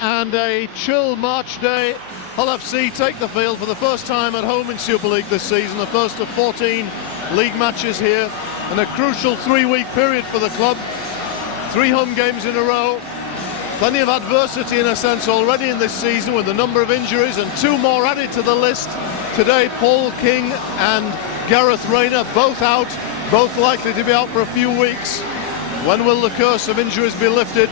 and a chill March day. Hull FC take the field for the first time at home in Super League this season, the first of 14 league matches here, and a crucial 3-week period for the club. 3 home games in a row. Plenty of adversity in a sense already in this season, with a number of injuries and 2 more added to the list today. Paul King and Gareth Rayner both out, both likely to be out for a few weeks. When will the curse of injuries be lifted?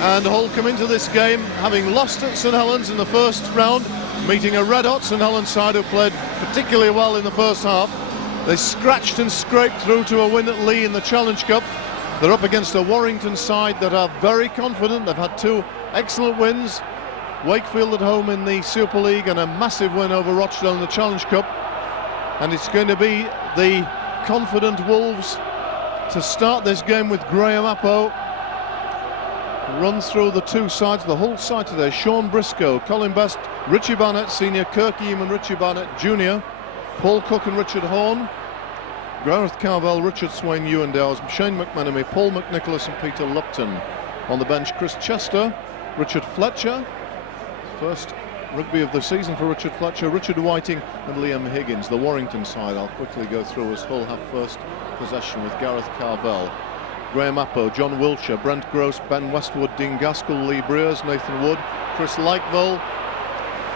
And Hull come into this game having lost at St Helens in the first round, meeting a red-hot St Helens side who played particularly well in the first half. They scratched and scraped through to a win at Lee in the Challenge Cup. They're up against a Warrington side that are very confident. They've had 2 excellent wins. Wakefield at home in the Super League and a massive win over Rochdale in the Challenge Cup. And it's going to be the confident Wolves to start this game with Graham Appo. Run through the 2 sides, the whole side today. Sean Briscoe, Colin Best, Richie Barnett Senior, Kirk Eam and Richie Barnett Junior, Paul Cook and Richard Horn, Gareth Carvell, Richard Swain, Ewan Dowes, Shane McMenemy, Paul McNicholas and Peter Lupton. On the bench, Chris Chester, Richard Fletcher, first rugby of the season for Richard Fletcher, Richard Whiting and Liam Higgins. The Warrington side I'll quickly go through as Hull have first possession with Gareth Carvell, Graham Appo, John Wiltshire, Brent Gross, Ben Westwood, Dean Gaskell, Lee Breers, Nathan Wood, Chris Lightwell,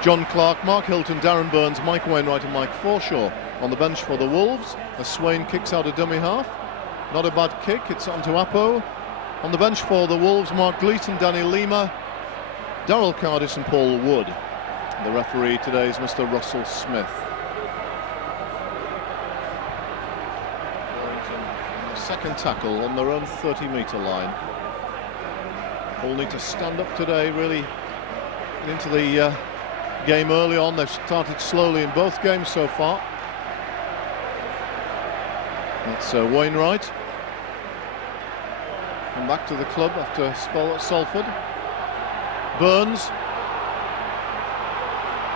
John Clark, Mark Hilton, Darren Burns, Mike Wainwright and Mike Forshaw. On the bench for the Wolves, as Swain kicks out a dummy half. Not a bad kick, it's on to Appo. On the bench for the Wolves, Mark Gleaton, Danny Lima, Darryl Cardis and Paul Wood. The referee today is Mr. Russell Smith. Second tackle on their own 30-metre line. All need to stand up today, really get into the game early on. They've started slowly in both games so far. That's Wainwright. Come back to the club after a spell at Salford. Burns.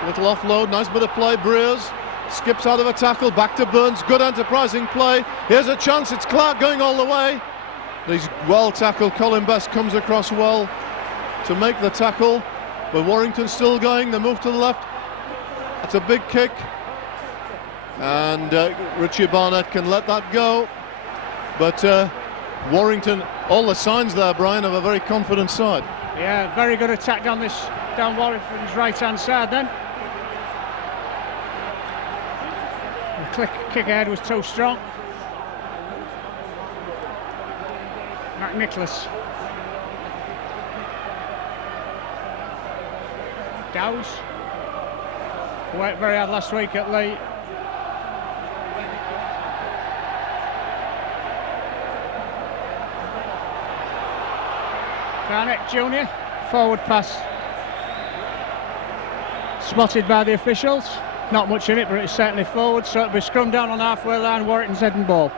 Little offload, nice bit of play. Breers skips out of a tackle, back to Burns. Good enterprising play. Here's a chance, it's Clark going all the way. He's well tackled. Colin Best comes across well to make the tackle, but Warrington still going. They move to the left. That's a big kick, and Richie Barnett can let that go. But Warrington, all the signs there, Brian, of a very confident side. Yeah, very good attack down Warrington's right-hand side then. The kick ahead was too strong. McNicholas. Dowes. Worked very hard last week at Lee. Barnett Junior, forward pass. Spotted by the officials. Not much in it, but it's certainly forward, so it'll be scrum down on halfway line, Warrington's head and ball.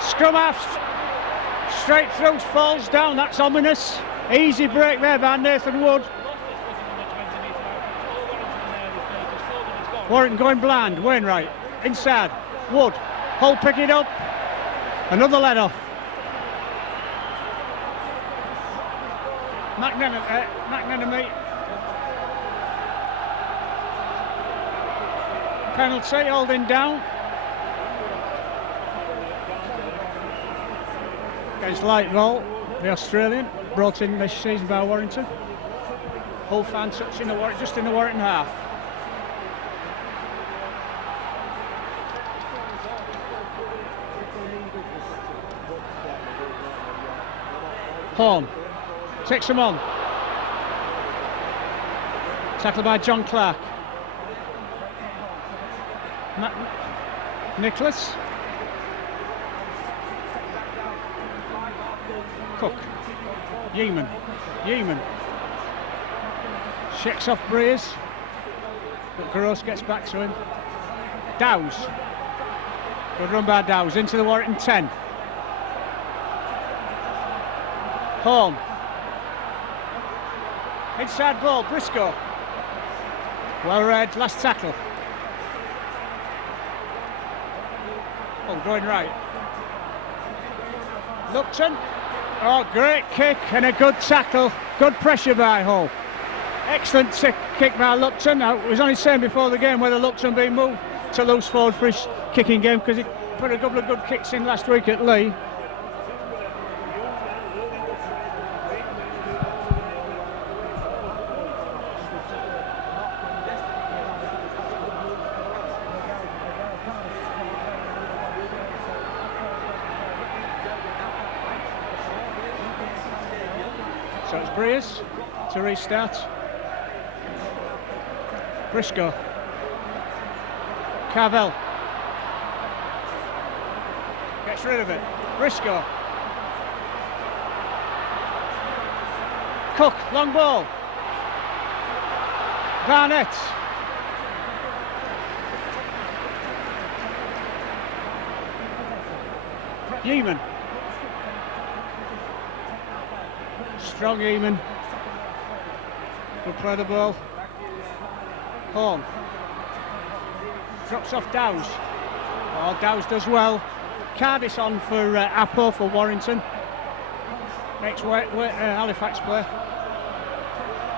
Scrum half, straight through, falls down, that's ominous. Easy break there by Nathan Wood. Warrington going blind, Wainwright, inside, Wood, Hull pick it up, another let off. McNenemy. Penalty, holding down. Against Lightwell, the Australian, brought in this season by Warrington. Hull fan touch in the just in the Warrington half. Horn takes him on. Tackled by John Clark. Nicholas. Cook. Yeaman. Shakes off Breers, but Gross gets back to him. Dowes. Good run by Dowes into the Warrington 10. Home. Inside ball, Briscoe. Well read, last tackle. Oh, going right. Lupton. Oh, great kick and a good tackle. Good pressure by Hull. Excellent kick by Lupton. I was only saying before the game whether Lupton being moved to loose forward for his kicking game, because he put a couple of good kicks in last week at Lee. So it's Breers to restart. Briscoe. Carvel. Gets rid of it. Briscoe. Cook, long ball. Barnett. Yeaman. Strong Yeaman. Good play the ball. Home. Drops off Dowes. Oh, Dowes does well. Cardis on for Appo for Warrington. Makes Halifax play.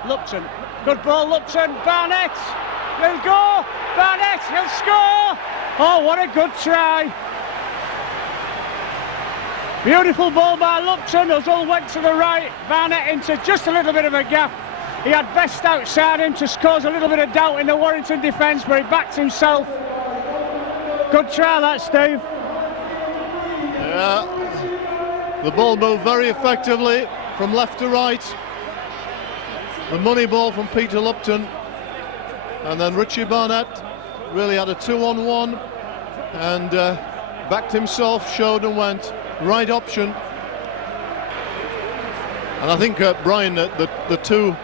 Lupton. Good ball, Lupton. Barnett. He'll go. Barnett. He'll score. Oh, what a good try. Beautiful ball by Lupton. Hull went to the right. Barnett into just a little bit of a gap. He had Best outside him to cause a little bit of doubt in the Warrington defence, but he backed himself. Good try that, Steve. Yeah, the ball moved very effectively from left to right. The money ball from Peter Lupton, and then Richie Barnett really had a 2-on-1 and backed himself, showed and went. Right option. And I think, Brian, the two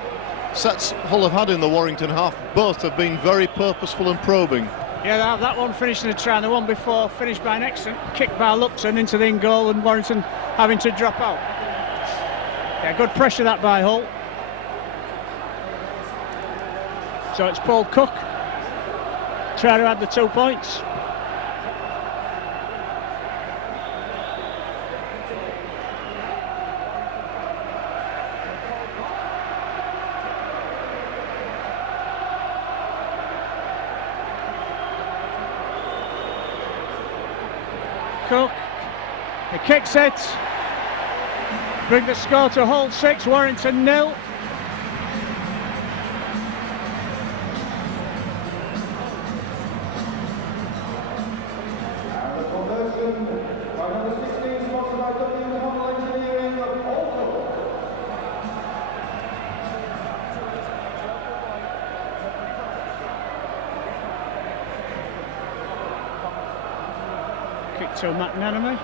sets Hull have had in the Warrington half, both have been very purposeful and probing. Yeah, that one finished in a try, and the one before finished by an excellent kick by Lupton into the in goal, and Warrington having to drop out. Yeah, good pressure that by Hull. So it's Paul Cook trying to add the 2 points. Cook, he kicks it, bring the score to Hull 6, Warrington 0. Kick to McNanamy.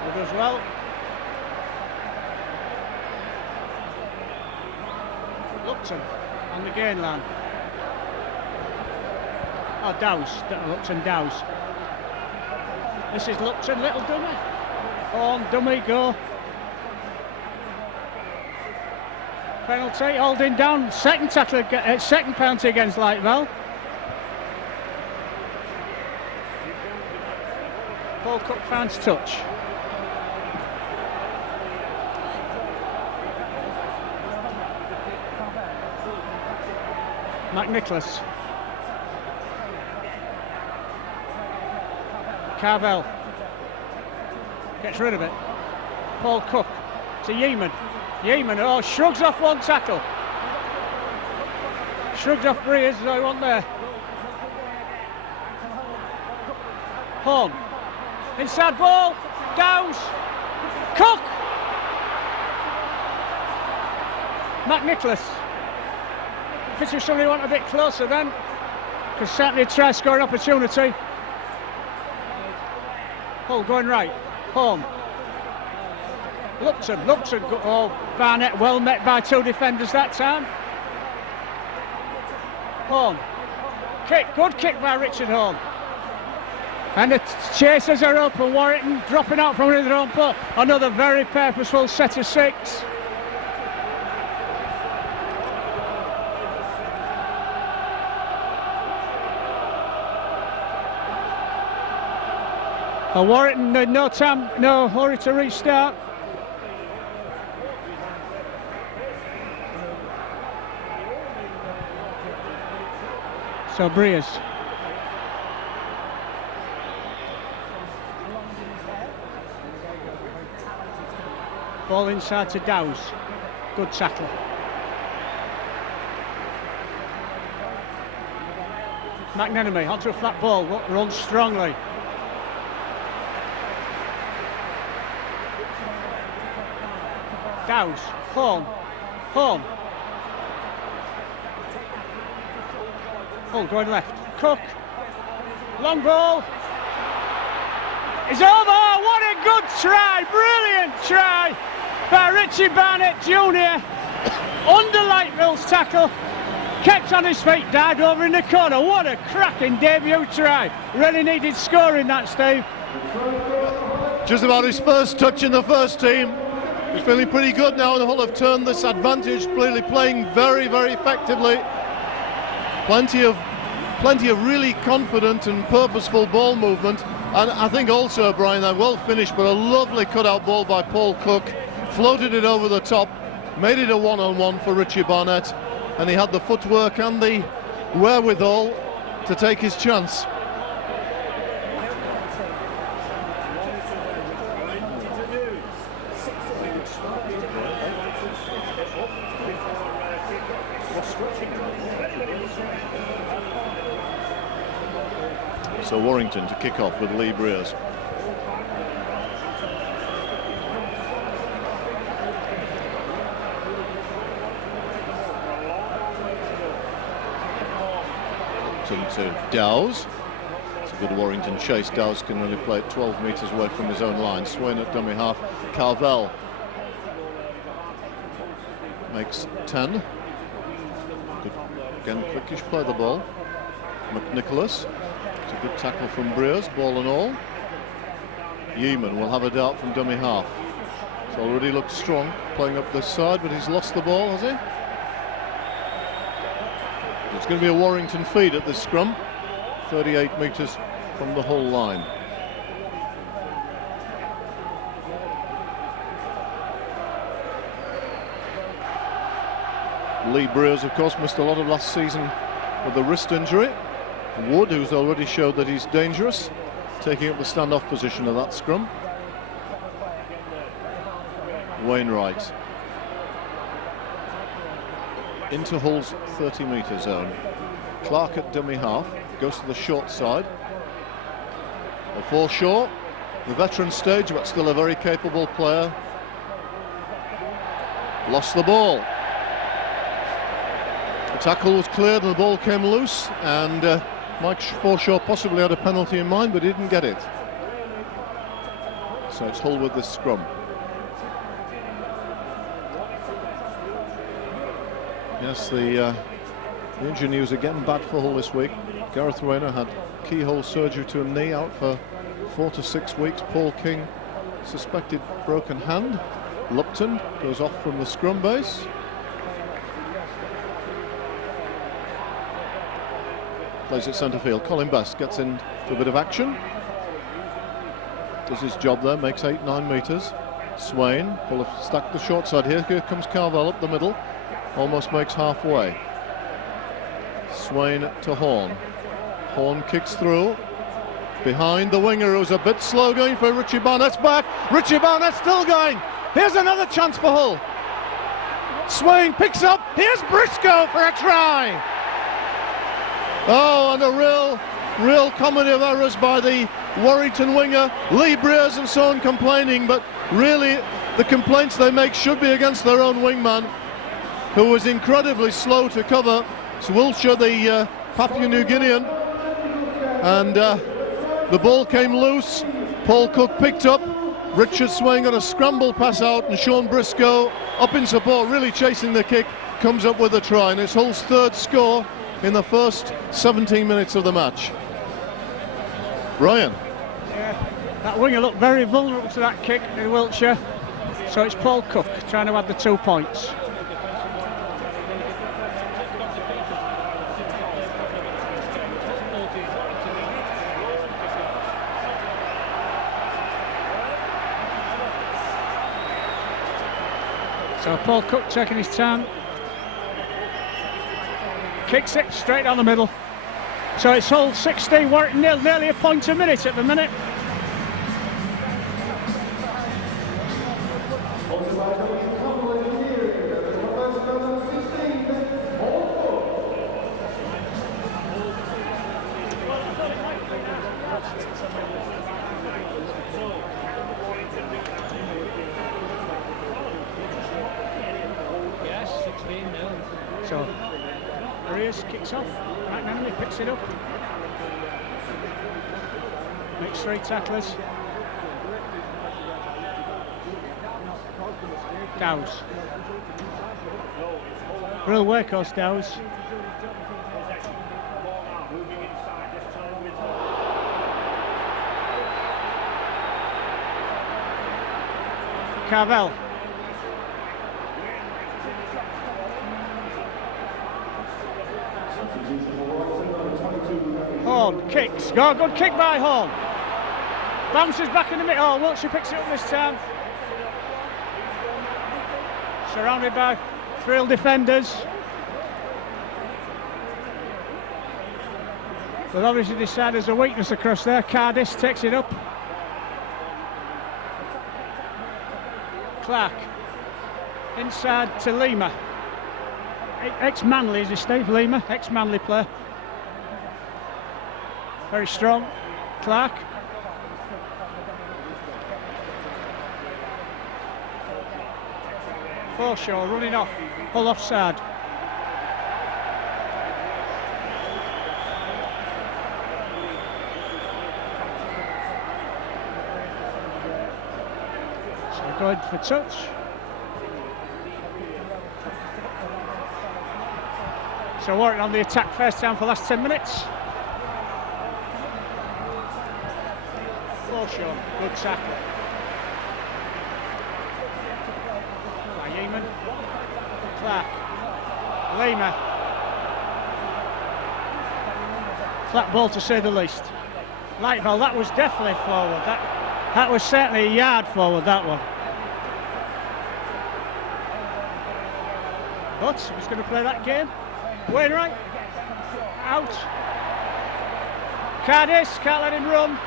He does well. Lupton on the gain line. Oh, Dowes. Lupton Dowes. This is Lupton, little dummy. On, dummy, go. Penalty, holding down, second tackle, second penalty against Lightwell. Paul Cook finds touch. McNicholas. Carvel. Gets rid of it. Paul Cook to Yeaman. Yeaman, oh, shrugs off one tackle. Shrugged off Breers, as I want there. Horn. Inside ball. Dowes. Cook. McNicholas. Pity somebody want a bit closer then, because certainly a try scoring opportunity. Hull going right. Home. Lupton, oh, Barnett well met by two defenders that time. Horn, good kick by Richard Horn. And the chasers are up, and Warrington dropping out from their own put. Another very purposeful set of 6. Warrington had no time, no hurry to restart. So Breers. Ball inside to Dowes. Good tackle. McNenemy onto a flat ball, runs strongly. Dowes, Horn. Oh, going left. Cook. Long ball. It's over. What a good try. Brilliant try by Richie Barnett Jr. Under Lightfield's tackle. Kept on his feet, dived over in the corner. What a cracking debut try. Really needed scoring that, Steve. Just about his first touch in the first team. He's feeling pretty good now, and Hull have turned this advantage, clearly playing very, very effectively. Plenty of really confident and purposeful ball movement, and I think also, Brian, they're well finished, but a lovely cut-out ball by Paul Cook, floated it over the top, made it a one-on-one for Richie Barnett, and he had the footwork and the wherewithal to take his chance. So Warrington to kick off with Lee Breers. To Dowes. It's a good Warrington chase. Dowes can only play it 12 metres away from his own line. Swain at dummy half. Carvel makes 10. Good, again, quickish play the ball. McNicholas. It's a good tackle from Breers, ball and all. Yeaman will have a dart from dummy half. He's already looked strong playing up this side, but he's lost the ball, has he? It's going to be a Warrington feed at this scrum, 38 metres from the Hull line. Lee Breers, of course, missed a lot of last season with a wrist injury. Wood, who's already showed that he's dangerous, taking up the standoff position of that scrum. Wainwright into Hull's 30-metre zone. Clark at dummy half, goes to the short side. A Forshaw, the veteran stage, but still a very capable player. Lost the ball. The tackle was cleared and the ball came loose, and Mike Forshaw possibly had a penalty in mind, but he didn't get it. So it's Hull with this scrum. Yes, the injury news again bad for Hull this week. Gareth Rayner had keyhole surgery to a knee, out for 4 to 6 weeks. Paul King, suspected broken hand. Lupton goes off from the scrum base. Plays at centre field. Colin Best gets into a bit of action. Does his job there, makes 8-9 metres. Swain will have stacked the short side here. Here comes Carvel up the middle. Almost makes halfway. Swain to Horn. Horn kicks through. Behind the winger, who's a bit slow, going for Richie Barnett's back. Richie Barnett still going. Here's another chance for Hull. Swain picks up. Here's Briscoe for a try. Oh, and a real comedy of errors by the Warrington winger. Lee Breers and so on complaining, but really the complaints they make should be against their own wingman, who was incredibly slow to cover. It's Wiltshire, the Papua New Guinean, and the ball came loose. Paul Cook picked up, Richard Swain got a scramble pass out, and Sean Briscoe, up in support, really chasing the kick, comes up with a try, and it's Hull's third score in the first 17 minutes of the match. Brian. Yeah, that winger looked very vulnerable to that kick in Wiltshire, so it's Paul Cook trying to add the 2 points. So Paul Cook taking his time, kicks it straight down the middle. So it's Hull 16, Warrington nil, nearly a point a minute at the minute. So Breers kicks off, right Manley picks it up. Makes 3 tacklers. Dowes. Real workhorse, Dowes. Carvel. Horn kicks. Oh, good kick by Horn. Bounces back in the middle. Oh, Wiltshire picks it up this time. Surrounded by 3 Hull defenders. They'll obviously decide there's a weakness across there. Cardis takes it up. Clark. Inside to Lima. Ex-Manly is he, Steve? Lima, ex-Manly player. Very strong. Clark. Forshaw running off. Hull offside. So going for touch. So Warrington on the attack first time for the last 10 minutes. Forshaw, good tackle. By Yeaman. Clark. Lima. Flat ball to say the least. Lightball, that was definitely forward. That was certainly a yard forward, that one. But he's going to play that game. Wainwright. Out. Cardis, can't let him run.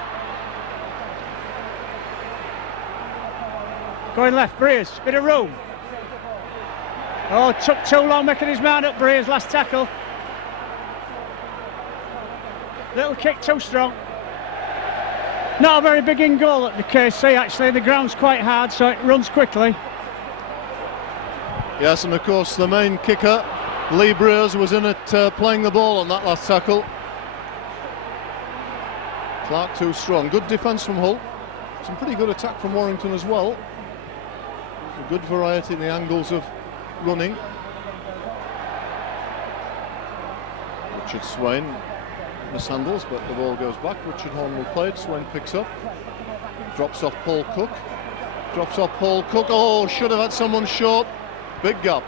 Going left, Breers, bit of room. Oh, took too long making his mind up, Breers, last tackle. Little kick too strong. Not a very big in goal at the KC actually, the ground's quite hard so it runs quickly. Yes, and of course the main kicker, Lee Breers, was in it playing the ball on that last tackle. Clark too strong. Good defence from Hull. Some pretty good attack from Warrington as well. A good variety in the angles of running. Richard Swain mishandles, but the ball goes back. Richard Horn will play it. Swain picks up. Drops off Paul Cook. Drops off Paul Cook. Oh, should have had someone short. Big gap.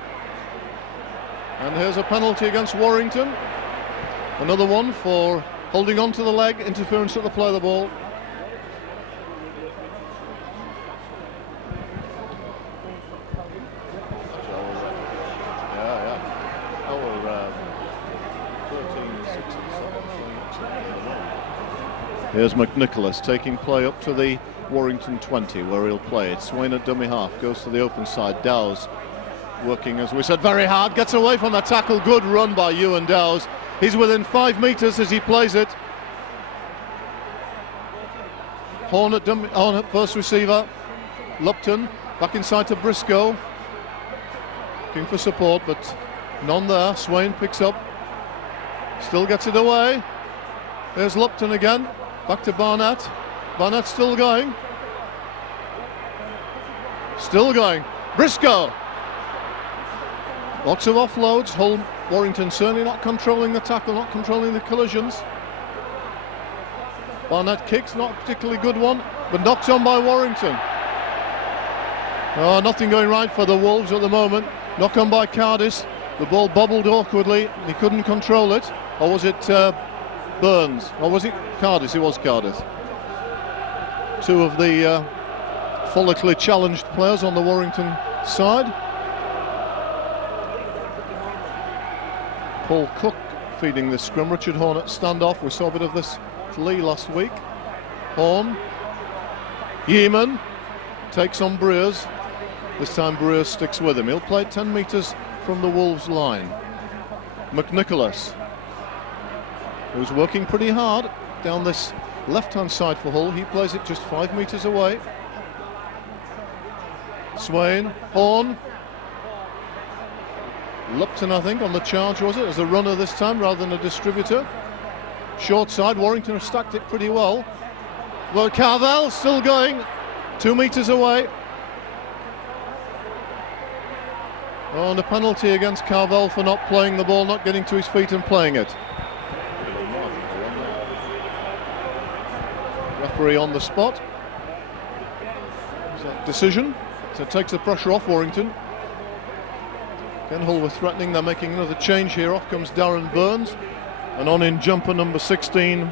And here's a penalty against Warrington. Another one for holding on to the leg, interference at the play of the ball. Here's McNicholas taking play up to the Warrington 20 where he'll play it. Swain at dummy half, goes to the open side. Dowes working, as we said, very hard, gets away from the tackle. Good run by Ewan Dowes. He's within 5 metres as he plays it. Horn at first receiver. Lupton back inside to Briscoe. Looking for support, but none there. Swain picks up. Still gets it away. There's Lupton again. Back to Barnett. Barnett still going. Still going. Briscoe. Lots of offloads. Warrington certainly not controlling the tackle, not controlling the collisions. Barnett kicks, not a particularly good one, but knocked on by Warrington. Oh, nothing going right for the Wolves at the moment. Knock on by Cardis. The ball bobbled awkwardly. He couldn't control it. Or was it Burns? Or was it Cardis? It was Cardis. Two of the follically challenged players on the Warrington side. Paul Cook feeding the scrum. Richard Horne at standoff. We saw a bit of this to Lee last week. Horne. Yeaman takes on Breers. This time Breers sticks with him. He'll play 10 metres from the Wolves line. McNicholas, who's working pretty hard down this left-hand side for Hull. He plays it just 5 metres away. Swain, Horne. Lupton, I think, on the charge, was it, as a runner this time rather than a distributor. Short side, Warrington have stacked it pretty well. Well, Carvel still going, 2 metres away. Oh, and a penalty against Carvel for not playing the ball, not getting to his feet and playing it. Referee on the spot. Decision. So it takes the pressure off Warrington. Again, Hull were threatening. They're making another change here. Off comes Darren Burns. And on in jumper number 16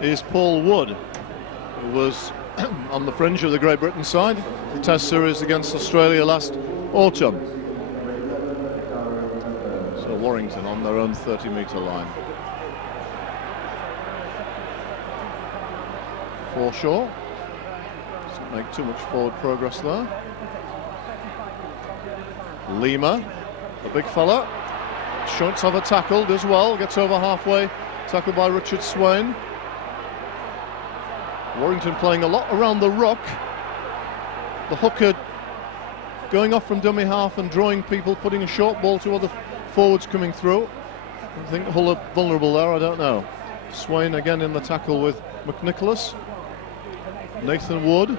is Paul Wood, who was on the fringe of the Great Britain side. The Test series against Australia last autumn. So Warrington on their own 30-metre line. Forshaw doesn't make too much forward progress there. Lima, the big fella, shunts of a tackle, does well, gets over halfway, tackled by Richard Swain. Warrington playing a lot around the ruck. The hooker going off from dummy half and drawing people, putting a short ball to other forwards coming through. I think Hull are vulnerable there, I don't know. Swain again in the tackle with McNicholas. Nathan Wood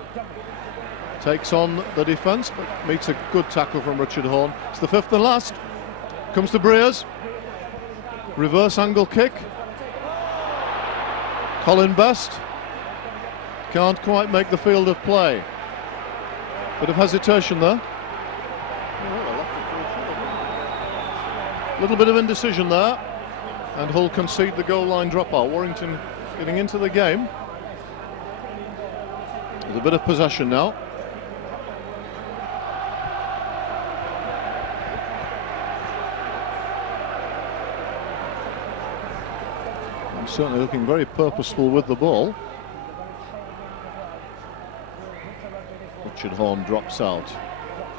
takes on the defence, but meets a good tackle from Richard Horne. It's the fifth and last. Comes to Breers. Reverse angle kick. Colin Best can't quite make the field of play. Bit of hesitation there. Little bit of indecision there. And Hull concede the goal line dropout. Warrington getting into the game with a bit of possession now. Certainly looking very purposeful with the ball. Richard Horne drops out.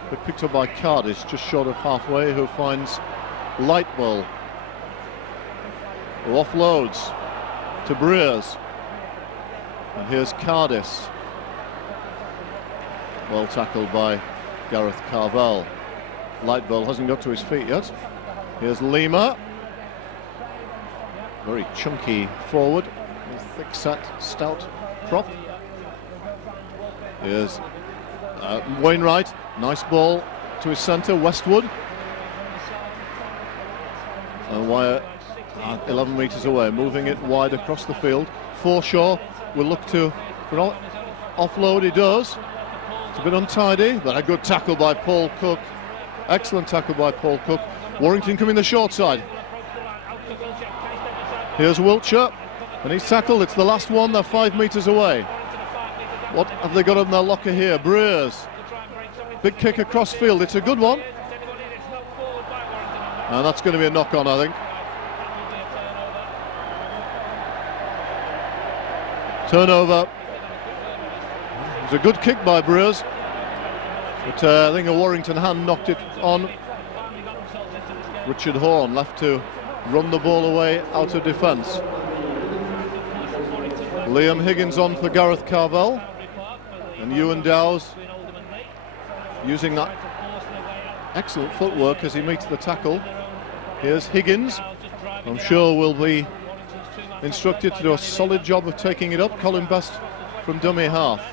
But picked up by Cardis just short of halfway, who finds Lightwell, who offloads to Breers. And here's Cardis. Well tackled by Gareth Carvel. Lightwell hasn't got to his feet yet. Here's Lima. Very chunky forward, thick set, stout prop. Here's Wainwright, nice ball to his centre, Westwood. And Wyatt 11 metres away, moving it wide across the field. Forshaw will look to offload, he does. It's a bit untidy, but a good tackle by Paul Cook. Excellent tackle by Paul Cook. Warrington coming the short side. Here's Wiltshire, and he's tackled. It's the last one. They're 5 metres away. What have they got in their locker here? Breers. Big kick across field. It's a good one. And that's going to be a knock-on, I think. Turnover. It was a good kick by Breers, but I think a Warrington hand knocked it on. Richard Horne left to run the ball away out of defence. Liam Higgins on for Gareth Carvel, and Ewan Dowes using that excellent footwork as he meets the tackle. Here's Higgins. I'm sure will be instructed to do a solid job of taking it up. Colin Best from dummy half.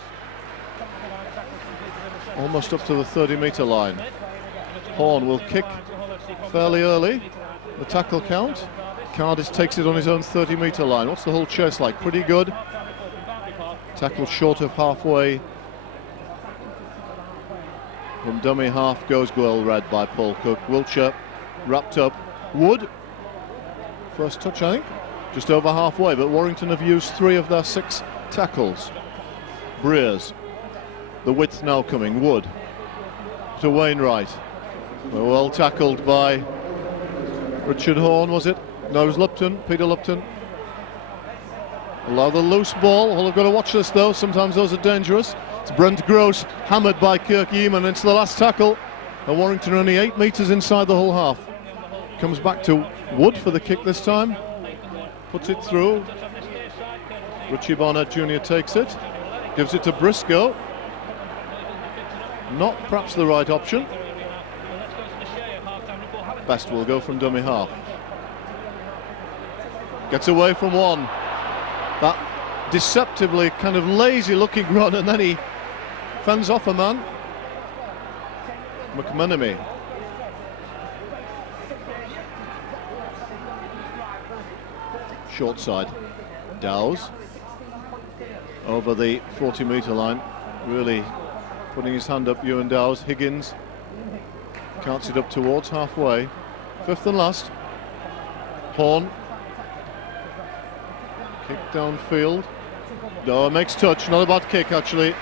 almost up to the 30-metre line. Horn will kick fairly early, the tackle count. Cardis takes it on his own 30-metre line. What's the whole chase like? Pretty good. Tackle short of halfway. From dummy half goes well read by Paul Cook. Wiltshire wrapped up. Wood, first touch I think, just over halfway, but Warrington have used 3 of their 6 tackles. Breers, the width now coming. Wood to Wainwright. Well tackled by Richard Horn, was it? No, it was Lupton, Peter Lupton. Allow the loose ball. Well, I've got to watch this though, sometimes those are dangerous. It's Brent Gross, hammered by Kirk Yeaman into the last tackle. And Warrington are only 8 metres inside the whole half. Comes back to Wood for the kick this time. Puts it through. Richie Barnett Jr. takes it. Gives it to Briscoe. Not perhaps the right option. Best will go from dummy half. Gets away from one. That deceptively kind of lazy looking run, and then he fends off a man. McMenemy. Short side. Dowes over the 40-metre line, really putting his hand up. Ewan Dowes. Higgins counts it up towards halfway. 5th and last. Horn. Kick downfield. No, makes touch. Not a bad kick actually.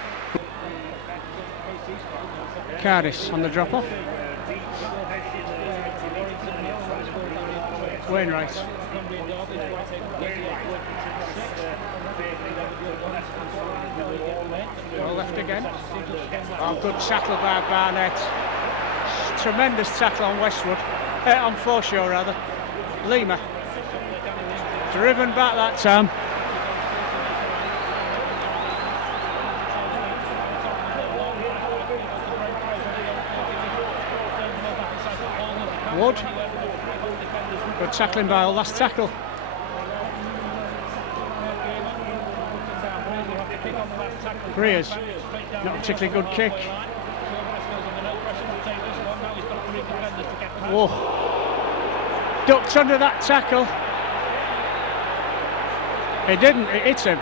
Cardis on the drop-off. Wainwright. Well left again. Oh, good tackle by Barnett. Tremendous tackle on Westwood. On Forshaw rather. Lima. Driven back that time. Wood. Good tackling by last tackle. Breers. Not a particularly good kick. Whoa. Ducked under that tackle. It didn't, it hit him.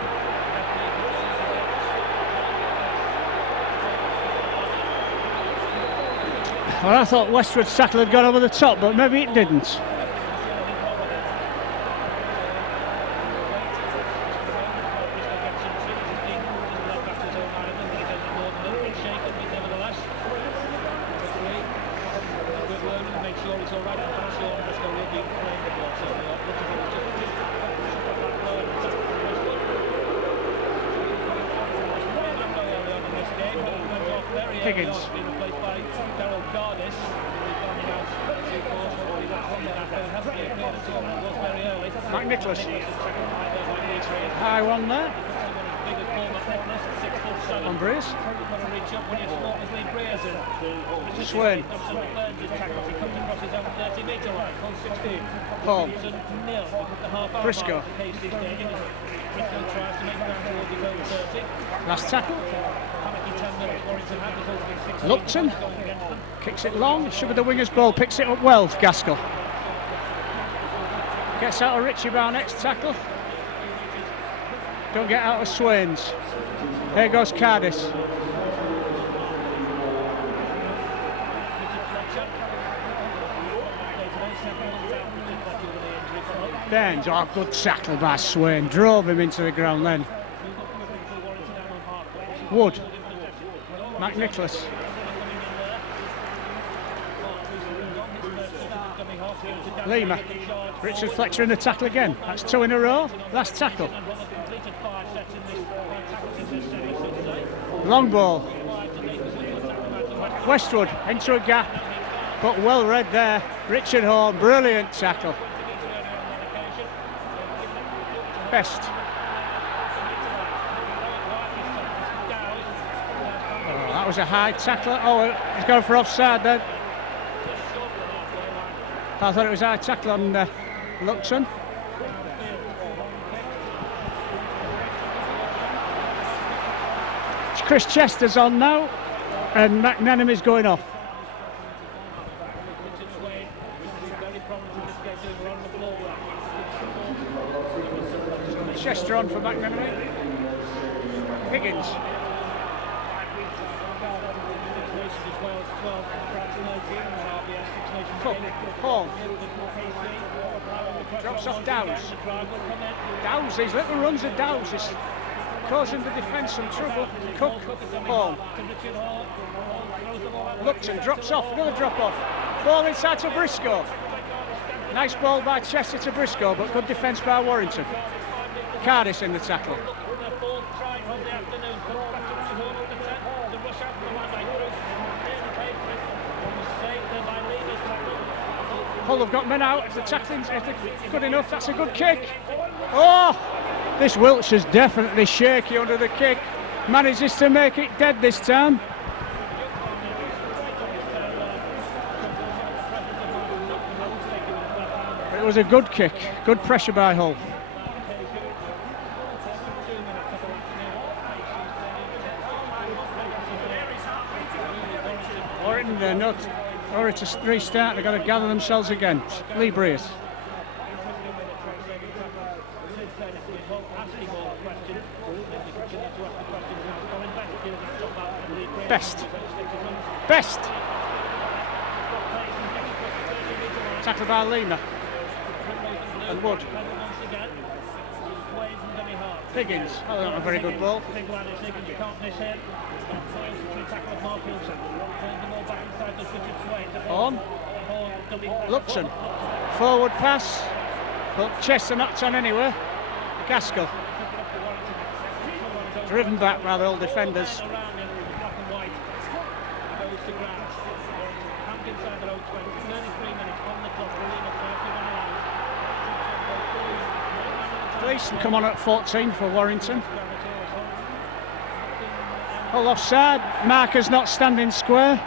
Well, I thought Westwood's tackle had gone over the top, but maybe it didn't. Higgins. McNicholas. High one there. On Breers. Swain. Paul. Briscoe. Last tackle. Lupton kicks it long, should be the winger's ball, picks it up well, Gaskell. Gets out of Richie Barnett's tackle. Don't get out of Swain's. There goes Cardis. Burns, oh, good tackle by Swain, drove him into the ground then. Wood. McNicholas. Lima. Richard Fletcher in the tackle again. That's 2 in a row. Last tackle. Long ball. Westwood into a gap, but well read there. Richard Horn, brilliant tackle. Best. That was a high tackle. Oh, he's going for offside then. I thought it was a high tackle on Lupton. Chris Chester's on now. And McNanaman's going off. Chester on for McNanaman. Higgins. Cook. Paul. Drops off Dowes. Dowes, these little runs of Dowes is causing the defence some trouble. Cook. Paul. Lupton drops off, another drop off. Ball inside to Briscoe. Nice ball by Chester to Briscoe, but good defence by Warrington. Cardiff in the tackle. Hull have got men out. If the tackling's good enough, that's a good kick. Oh, this Wiltshire's definitely shaky under the kick. Manages to make it dead this time. It was a good kick, good pressure by Hull. Warrington, they're not, or it's a restart, they've got to gather themselves again. Lee Breers. Best. Tackled by Lima. And Wood. Higgins. Oh, not a very good ball. On. Lupton. Forward pass. But Chester not on anywhere. Gaskell. Driven back by the old defenders. Gleeson come on at 14 for Warrington. Hull offside. Marker's not standing square.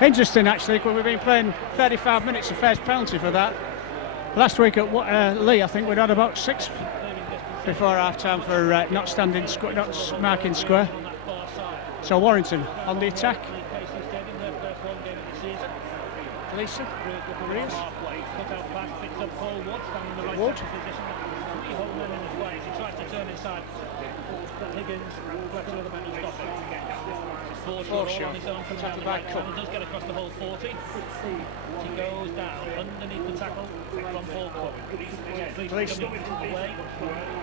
Interesting actually, because we've been playing 35 minutes of first penalty for that. Last week at Lee, I think we'd had about 6 before half time for not marking square. So Warrington on the attack. Gleeson. Breers. Wood. Forshaw. Tackled by Cook. Does get across the whole 40. He goes down underneath the tackle from Paul Cook. Gleeson. Away.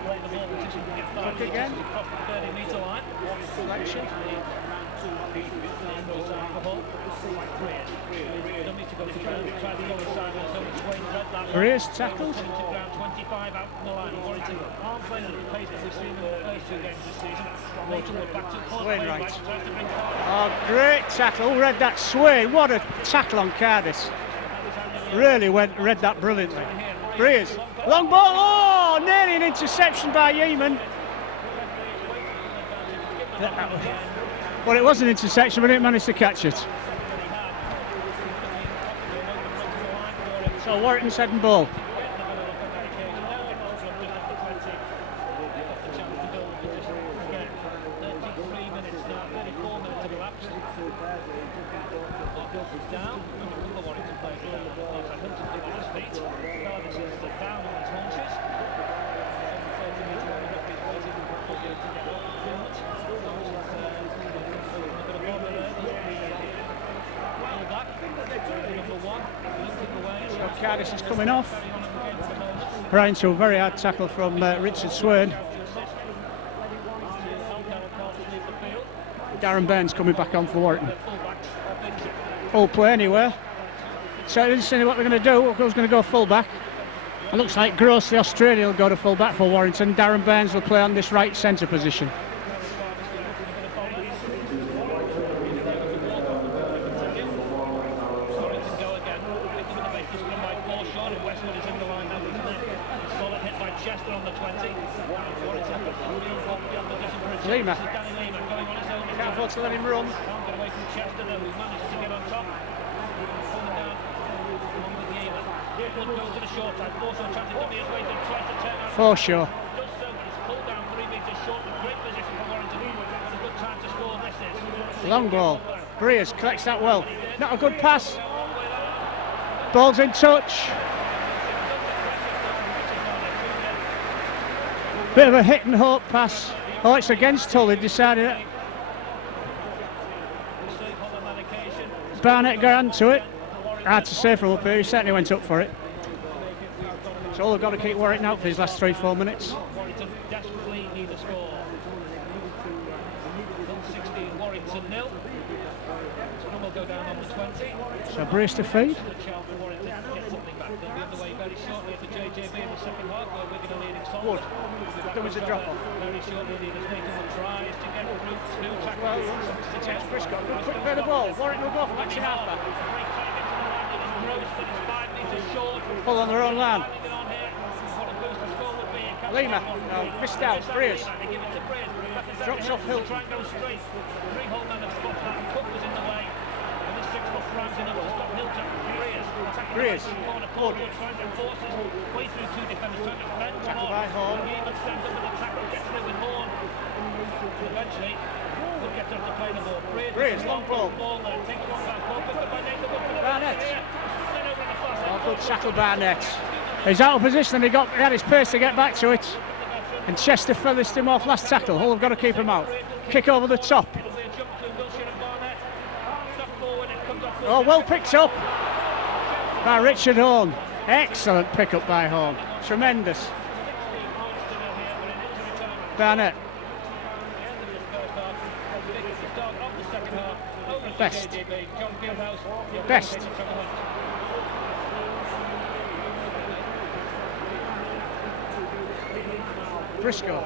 Play the ball position to get Cook again. Across the 30-metre line. Selection. Breers tackled. 25 out from the line. Warrington aren't playing at the pace that we've seen in the first 2 games this season. Back to Wainwright. Oh, great tackle. Read that Swain. What a tackle on Cardiff. Really read that brilliantly. Breers. Long ball. Oh, nearly an interception by Yeaman. Well, it was an interception, but it managed to catch it. So Warrington's heading ball. Cardiff is coming off. Right into a very hard tackle from Richard Swain. Darren Burns coming back on for Warrington. Full play anywhere. So interesting what they're going to do. Who's going to go full back? It looks like Gross, the Australian, will go to full back for Warrington. Darren Burns will play on this right centre position. Lima. Can't afford to let him run. Forshaw. Long ball. Breers collects that well. Not a good pass. Ball's in touch. Bit of a hit and hope pass. Oh, it's against Hull. He decided it. Barnett got onto it. Hard to say from up here. He certainly went up for it. So they've got to keep Warrington out for his last 3-4 minutes. Warrington desperately need a score. 16, Warrington 0. Scrum will go down on the 20. So brace to feed. The chance for Warrington to get something back. They'll be underway very shortly at the JJB in the second half, where we're going to lead in Solid. Wood. There was a drop off. Very shortly, leaders Nathan will try to get through two tackles. Well, it's Briscoe. Good quick bit of ball. Warrington will go for matching half back. Great time into the line, it is gross, but it's 5 metres short. Pull on their own line. Lima, no, missed out. Breers. Drops off Hill. Try and go straight. Three Hull men have spotted that. Cook was in the way. And this 6-foot Franz in it to stop Hilton. Breers. Corner, trying to force his way through two defenders, trying to fend one Tackle off. by Horn. Yeaman stands up with the tackle, gets through with Horn. Eventually, Cook gets up to play the ball. Breers, long ball. There. Takes one back. Ball picked up by Nathan Wood for the Barnett. Then over in the far side. Oh, good tackle, Barnett. He's out of position and he had his pace to get back to it. And Chester feathered him off last tackle. Hull have got to keep him out. Kick over the top. Oh, well picked up by Richard Horn. Excellent pick up by Horn. Tremendous. Barnett. Best. Best. Briscoe.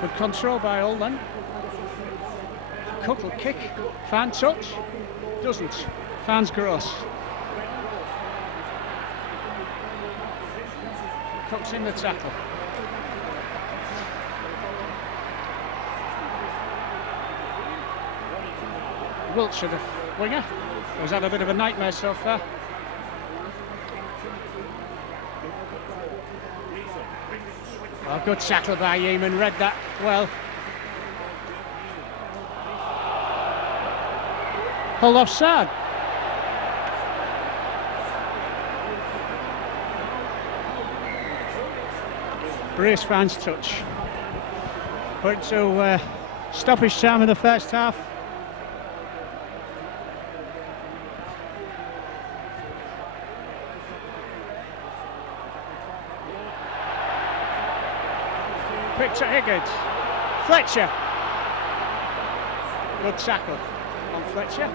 Good control by Hull then. Cook will kick. Fan touch. Doesn't. Fan's gross. Cook's in the tackle. Wiltshire, the winger, has had a bit of a nightmare so far. Oh, good tackle by Yeaman, read that well. Hull offside. Brace fans touch. But to stoppage time in the first half. Picks at Higgins. Fletcher. Good tackle on Fletcher.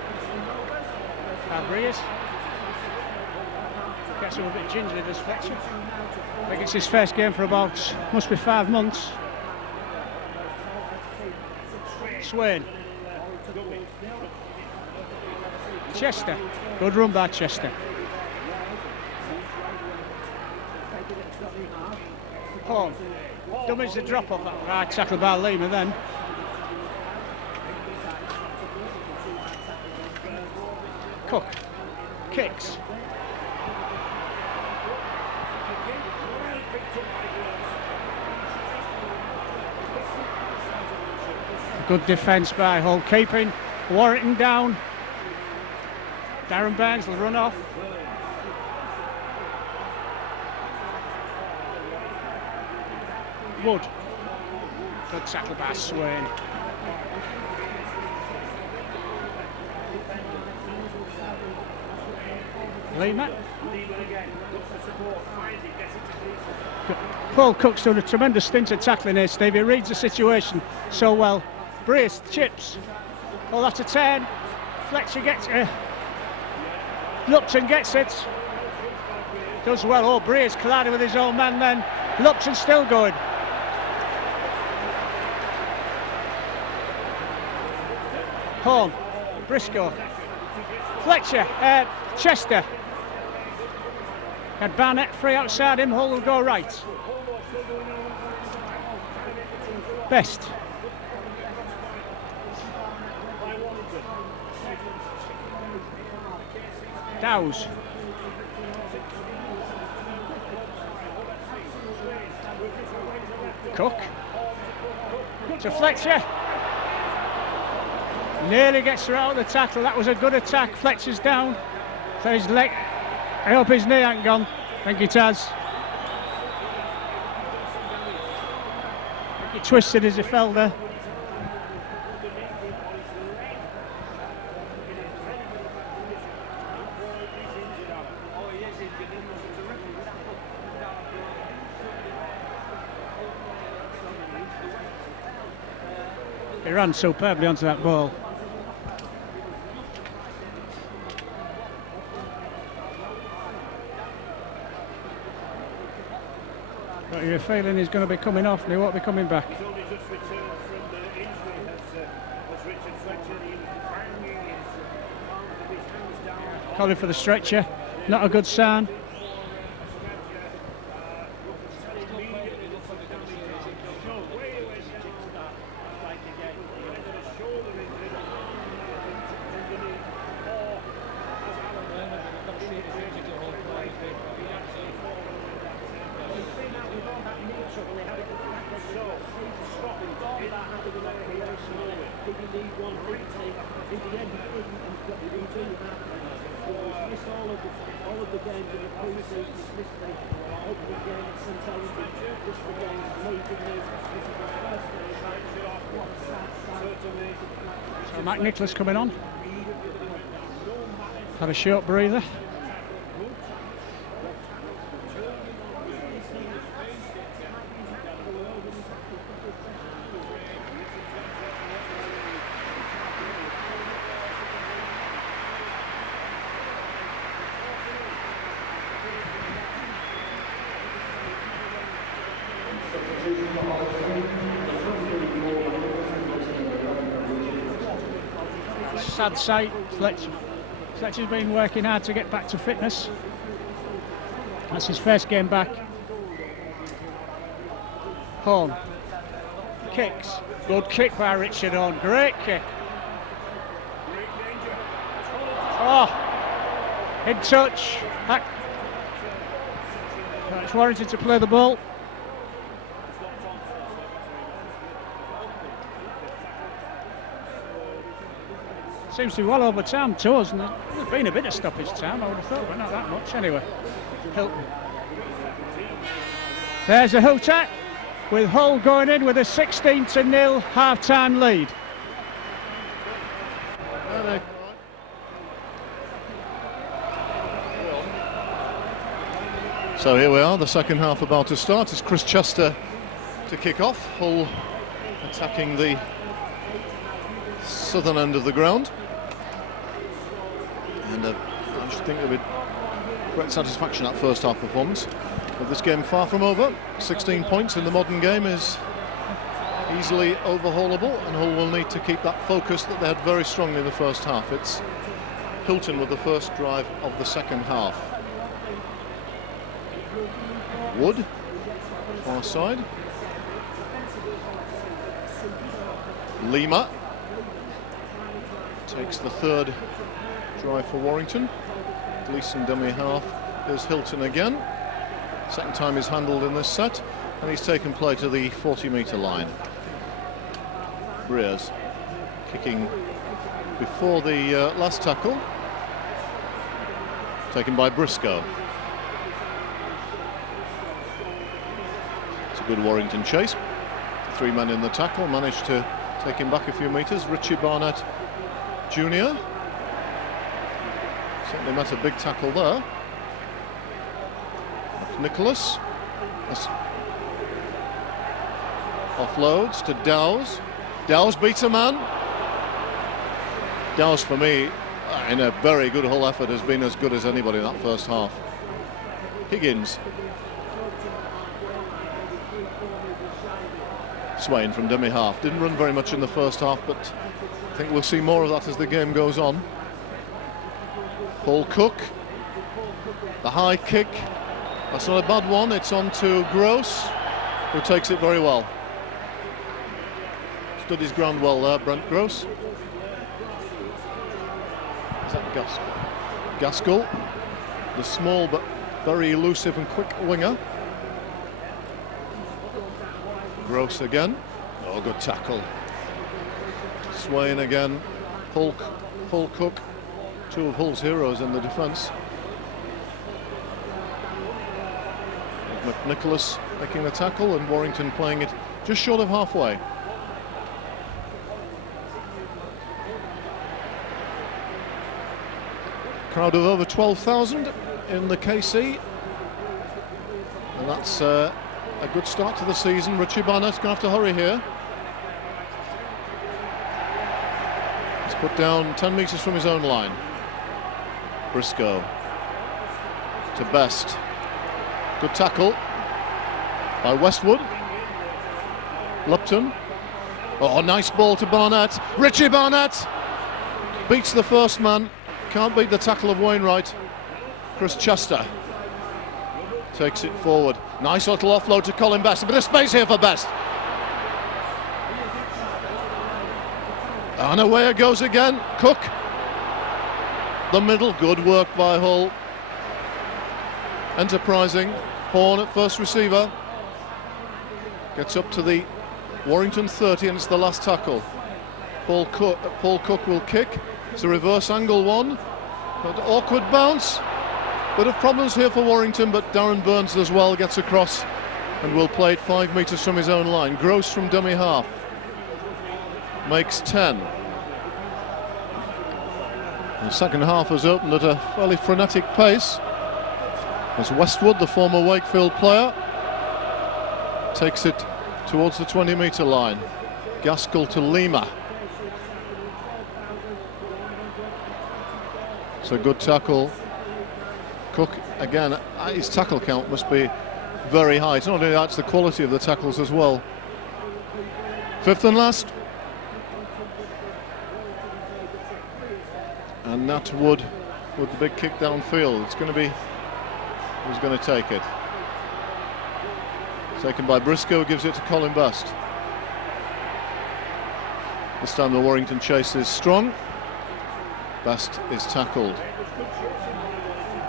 Breers. Gets him a bit gingerly, does Fletcher. I think it's his first game for about, must be 5 months. Swain. Chester. Good run by Chester. Horn. Dummies the drop off that right tackle by Lima then. Cook kicks. Good defence by Hull, keeping Warrington down. Darren Burns will run off. Wood. Good tackle by Swain. Lima. Paul Cook's done a tremendous stint at tackling here, Steve. He reads the situation so well. Brace, chips. Oh, that's a turn. Fletcher gets it. Lupton gets it. Does well. Oh, Brace collided with his own man then. Lupton still going. Horn, Briscoe, Fletcher, Chester. Had Barnett free outside him, Hull will go right. Best. Dowes. Cook. To Fletcher. Nearly gets her out of the tackle. That was a good attack. Fletcher's down. So his leg. I hope his knee hasn't gone. I think it has. He twisted as he fell there. He ran superbly onto that ball. But you're feeling he's going to be coming off and he won't be coming back. He's only just returned from the injury as Richard Fletcher. He was banging his arms with his hands down. Calling for the stretcher. Not a good sign. So Mac Nicholas coming on. Had a short breather. Sad sight. Fletcher's been working hard to get back to fitness. That's his first game back. Horn kicks. Good kick by Richard Horn. Great kick. Oh, in touch. It's Warrington to play the ball. Seems to be well over time to us, and there's been a bit of stoppage time, I would have thought, but not that much anyway. Hilton. There's a hooter, with Hull going in with a 16-0 half-time lead. So here we are, the second half about to start. It's Chris Chester to kick off. Hull attacking the southern end of the ground. And I should think there would be great satisfaction at first half performance. But this game far from over. 16 points in the modern game is easily overhaulable, and Hull will need to keep that focus that they had very strongly in the first half. It's Hilton with the first drive of the second half. Wood, far side. Lima takes the third drive for Warrington. Gleeson dummy half. There's Hilton again. Second time he's handled in this set, and he's taken play to the 40-metre line. Breers kicking before the last tackle, taken by Briscoe. It's a good Warrington chase. 3 men in the tackle, managed to take him back a few metres. Richie Barnett Jr. certainly met a big tackle there. Nicholas offloads to Dowes. Dowes beats a man. Dowes, for me, in a very good Hull effort, has been as good as anybody in that first half. Higgins. Swain from dummy half. Didn't run very much in the first half, but I think we'll see more of that as the game goes on. Paul Cook. The high kick. That's not a bad one. It's on to Gross, who takes it very well. Stood his ground well there, Brent Gross. Is that Gus? Gaskell, the small but very elusive and quick winger. Gross again. Oh, good tackle. Swain again. Paul Cook, two of Hull's heroes in the defence. McNicholas making the tackle and Warrington playing it just short of halfway. Crowd of over 12,000 in the KC, and that's a good start to the season. Richie Barnett's going to have to hurry here. He's put down 10 metres from his own line. Briscoe to Best. Good tackle by Westwood. Lupton. Oh, nice ball to Barnett. Richie Barnett beats the first man. Can't beat the tackle of Wainwright. Chris Chester takes it forward. Nice little offload to Colin Best. A bit of space here for Best. And away it goes again. Cook. The middle. Good work by Hull. Enterprising. Horn at first receiver. Gets up to the Warrington 30 and it's the last tackle. Paul Cook will kick. It's a reverse angle one. But awkward bounce. Bit of problems here for Warrington, but Darren Burns as well gets across and will play it 5 metres from his own line. Gross from dummy half makes 10. The second half has opened at a fairly frenetic pace as Westwood, the former Wakefield player, takes it towards the 20-metre line. Gaskell to Lima. It's a good tackle. Cook again, his tackle count must be very high. It's not only that, it's the quality of the tackles as well. Fifth and last. And Nat Wood with the big kick downfield. It's going to be, who's going to take it? Taken by Briscoe, gives it to Colin Best. This time the Warrington chase is strong. Best is tackled.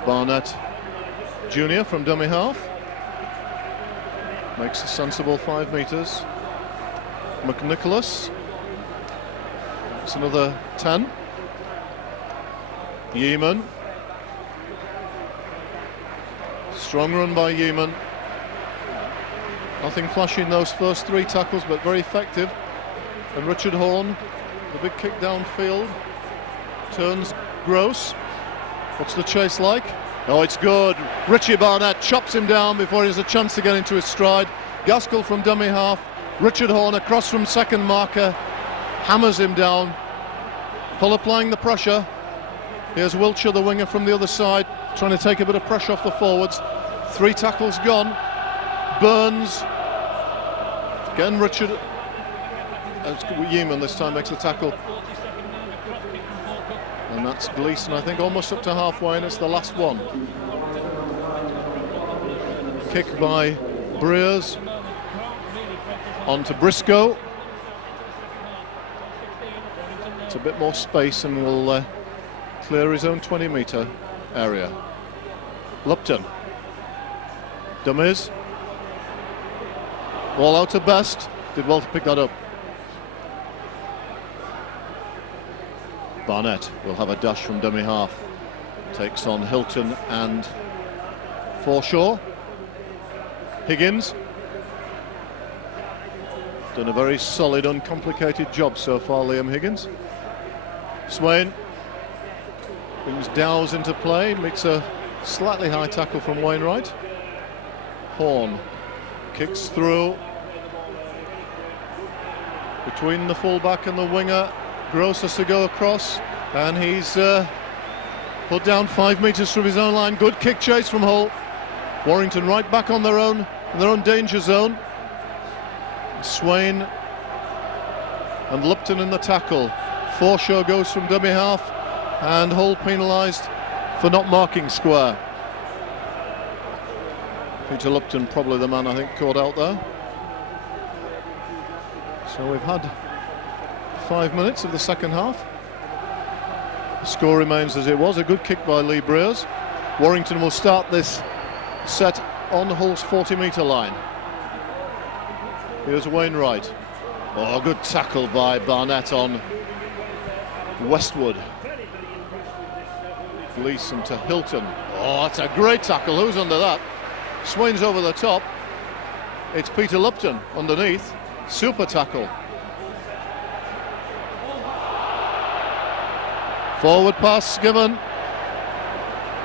Barnett Jr. from dummy half makes a sensible 5 metres. McNicholas, it's another 10. Yeaman, strong run by Yeaman. Nothing flashy in those first 3 tackles, but very effective. And Richard Horn, the big kick downfield, turns Gross. What's the chase like? Oh, it's good. Richie Barnett chops him down before he has a chance to get into his stride. Gaskell from dummy half. Richard Horn across from second marker. Hammers him down. Hull applying the pressure. Here's Wiltshire, the winger from the other side, trying to take a bit of pressure off the forwards. 3 tackles gone. Burns. Again, Richard. Yeaman this time makes the tackle. And that's Gleeson, I think, almost up to halfway, and it's the last one. Kick by Breers. On to Briscoe. It's a bit more space and will clear his own 20-metre area. Lupton. Dummies. Ball out to Best. Did well to pick that up. Barnett will have a dash from dummy half. Takes on Hilton and Forshaw. Higgins. Done a very solid, uncomplicated job so far, Liam Higgins. Swain brings Dowes into play, makes a slightly high tackle from Wainwright. Horn kicks through between the fullback and the winger. Gross has to go across, and he's put down 5 metres from his own line. Good kick chase from Hull. Warrington right back on their own danger zone. Swain and Lupton in the tackle. Forshaw goes from dummy half, and Hull penalised for not marking square. Peter Lupton, probably the man I think caught out there. So we've had 5 minutes of the second half. The score remains as it was. A good kick by Lee Breers. Warrington will start this set on Hull's 40-metre line. Here's Wainwright. Oh, good tackle by Barnett on Westwood. Gleeson to Hilton. Oh, that's a great tackle. Who's under that? Swain's over the top. It's Peter Lupton underneath. Super tackle. Forward pass given.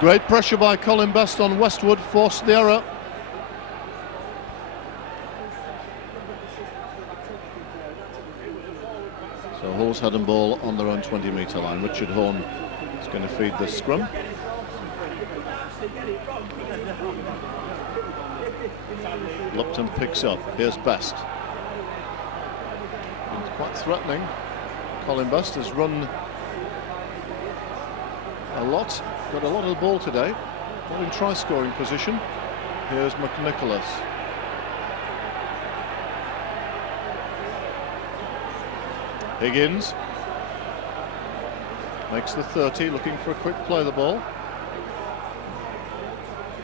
Great pressure by Colin Best on Westwood. Forced the error. So Hull's head and ball on their own 20-metre line. Richard Horn is going to feed the scrum. Lupton picks up. Here's Best. And quite threatening. Colin Best has run a lot. Got a lot of the ball today. Not in try-scoring position. Here's McNicholas. Higgins makes the 30, looking for a quick play of the ball.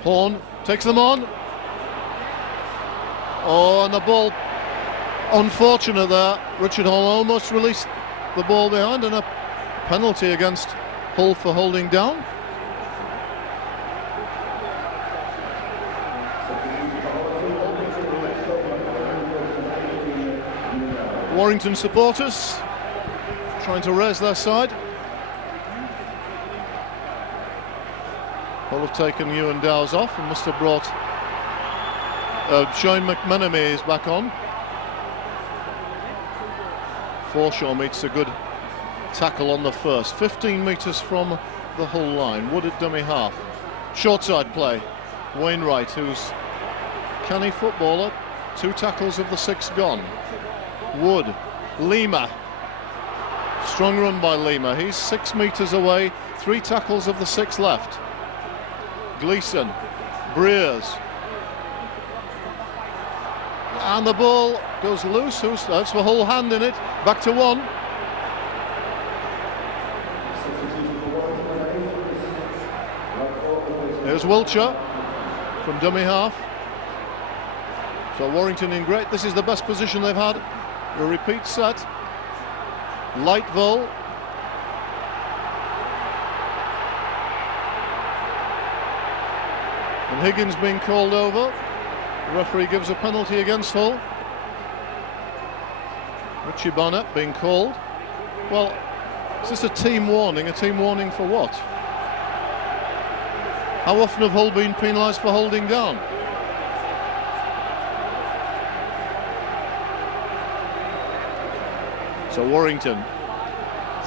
Horn takes them on. Oh, and the ball, unfortunate there. Richard Horn almost released the ball behind, and a penalty against Hull for holding down. Warrington supporters trying to raise their side. Hull have taken Ewan Dowes off and must have brought Shane McMenemy is back on. Forshaw meets a good tackle on the first. 15 metres from the Hull line. Wood at dummy half. Short side play. Wainwright, who's a canny footballer. 2 tackles of the 6 gone. Wood, Lima. Strong run by Lima. He's 6 metres away. 3 tackles of the 6 left. Gleeson, Breers. And the ball goes loose. That's the Hull hand in it. Back to 1. There's Wiltshire from dummy half. So Warrington in great. This is the best position they've had. A repeat set. Lightville. And Higgins being called over. The referee gives a penalty against Hull. Richie Barnett being called. Well, is this a team warning? A team warning for what? How often have Hull been penalised for holding down? So Warrington,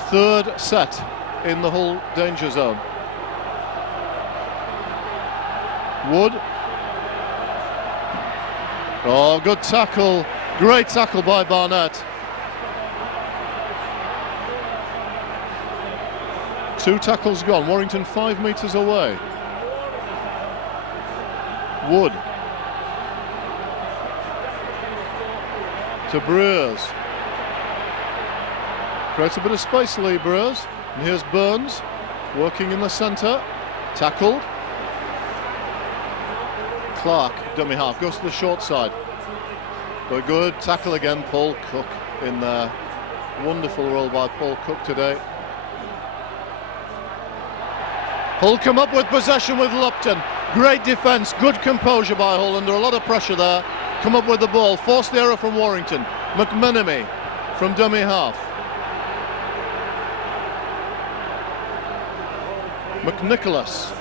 3rd set in the Hull danger zone. Wood. Oh, good tackle. Great tackle by Barnett. 2 tackles gone. Warrington 5 metres away. Wood. To Breers. Creates a bit of space, Lee Breers. And here's Burns working in the centre. Tackled. Clark, dummy half, goes to the short side. But good tackle again, Paul Cook in there. Wonderful role by Paul Cook today. Hull come up with possession with Lupton. Great defence, good composure by Hull under a lot of pressure there. Come up with the ball, force the error from Warrington. McMenemy from dummy half. McNicholas.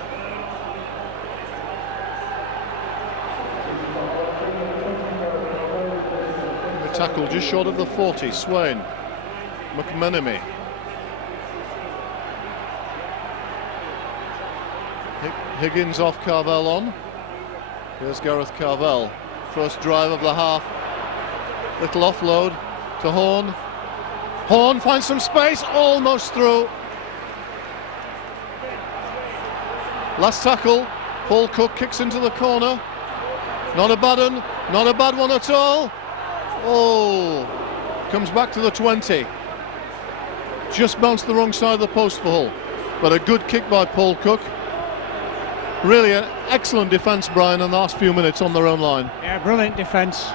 Tackle just short of the 40. Swain. McMenemy. Higgins off, Carvel on. Here's Gareth Carvel. First drive of the half. Little offload to Horn. Horn finds some space, almost through. Last tackle. Paul Cook kicks into the corner. Not a bad one, not a bad one at all. Oh, comes back to the 20. Just bounced the wrong side of the post for Hull. but a good kick by Paul Cook. Really an excellent defence, Brian, in the last few minutes on their own line. Yeah, brilliant defence,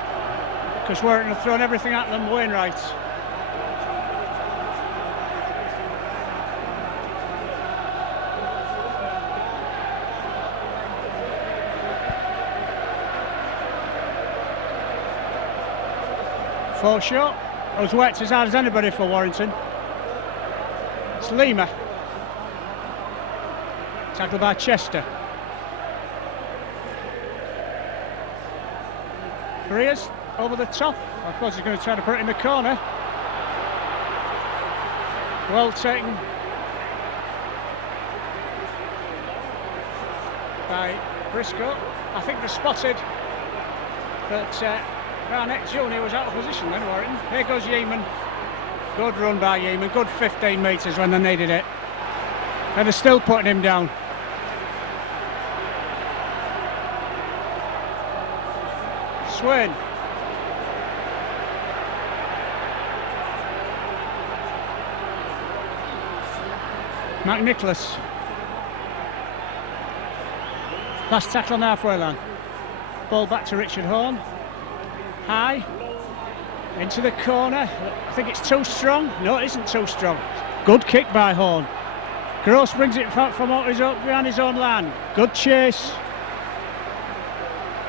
because Warrington have thrown everything at them. Wainwright. Full shot. I was worked as hard as anybody for Warrington. It's Lima. Tackled by Chester. Careers over the top. Of course, he's going to try to put it in the corner. Well taken by Briscoe. I think they spotted that Barnett Jr. was out of position then, Warrington. Here goes Yeaman. Good run by Yeaman. Good 15 metres when they needed it. And they're still putting him down. Swain. McNicholas. Last tackle on halfway line. Ball back to Richard Horn. High. Into the corner. I think it's too strong. No, it isn't too strong. Good kick by Horn. Gross brings it from behind his own line. Good chase.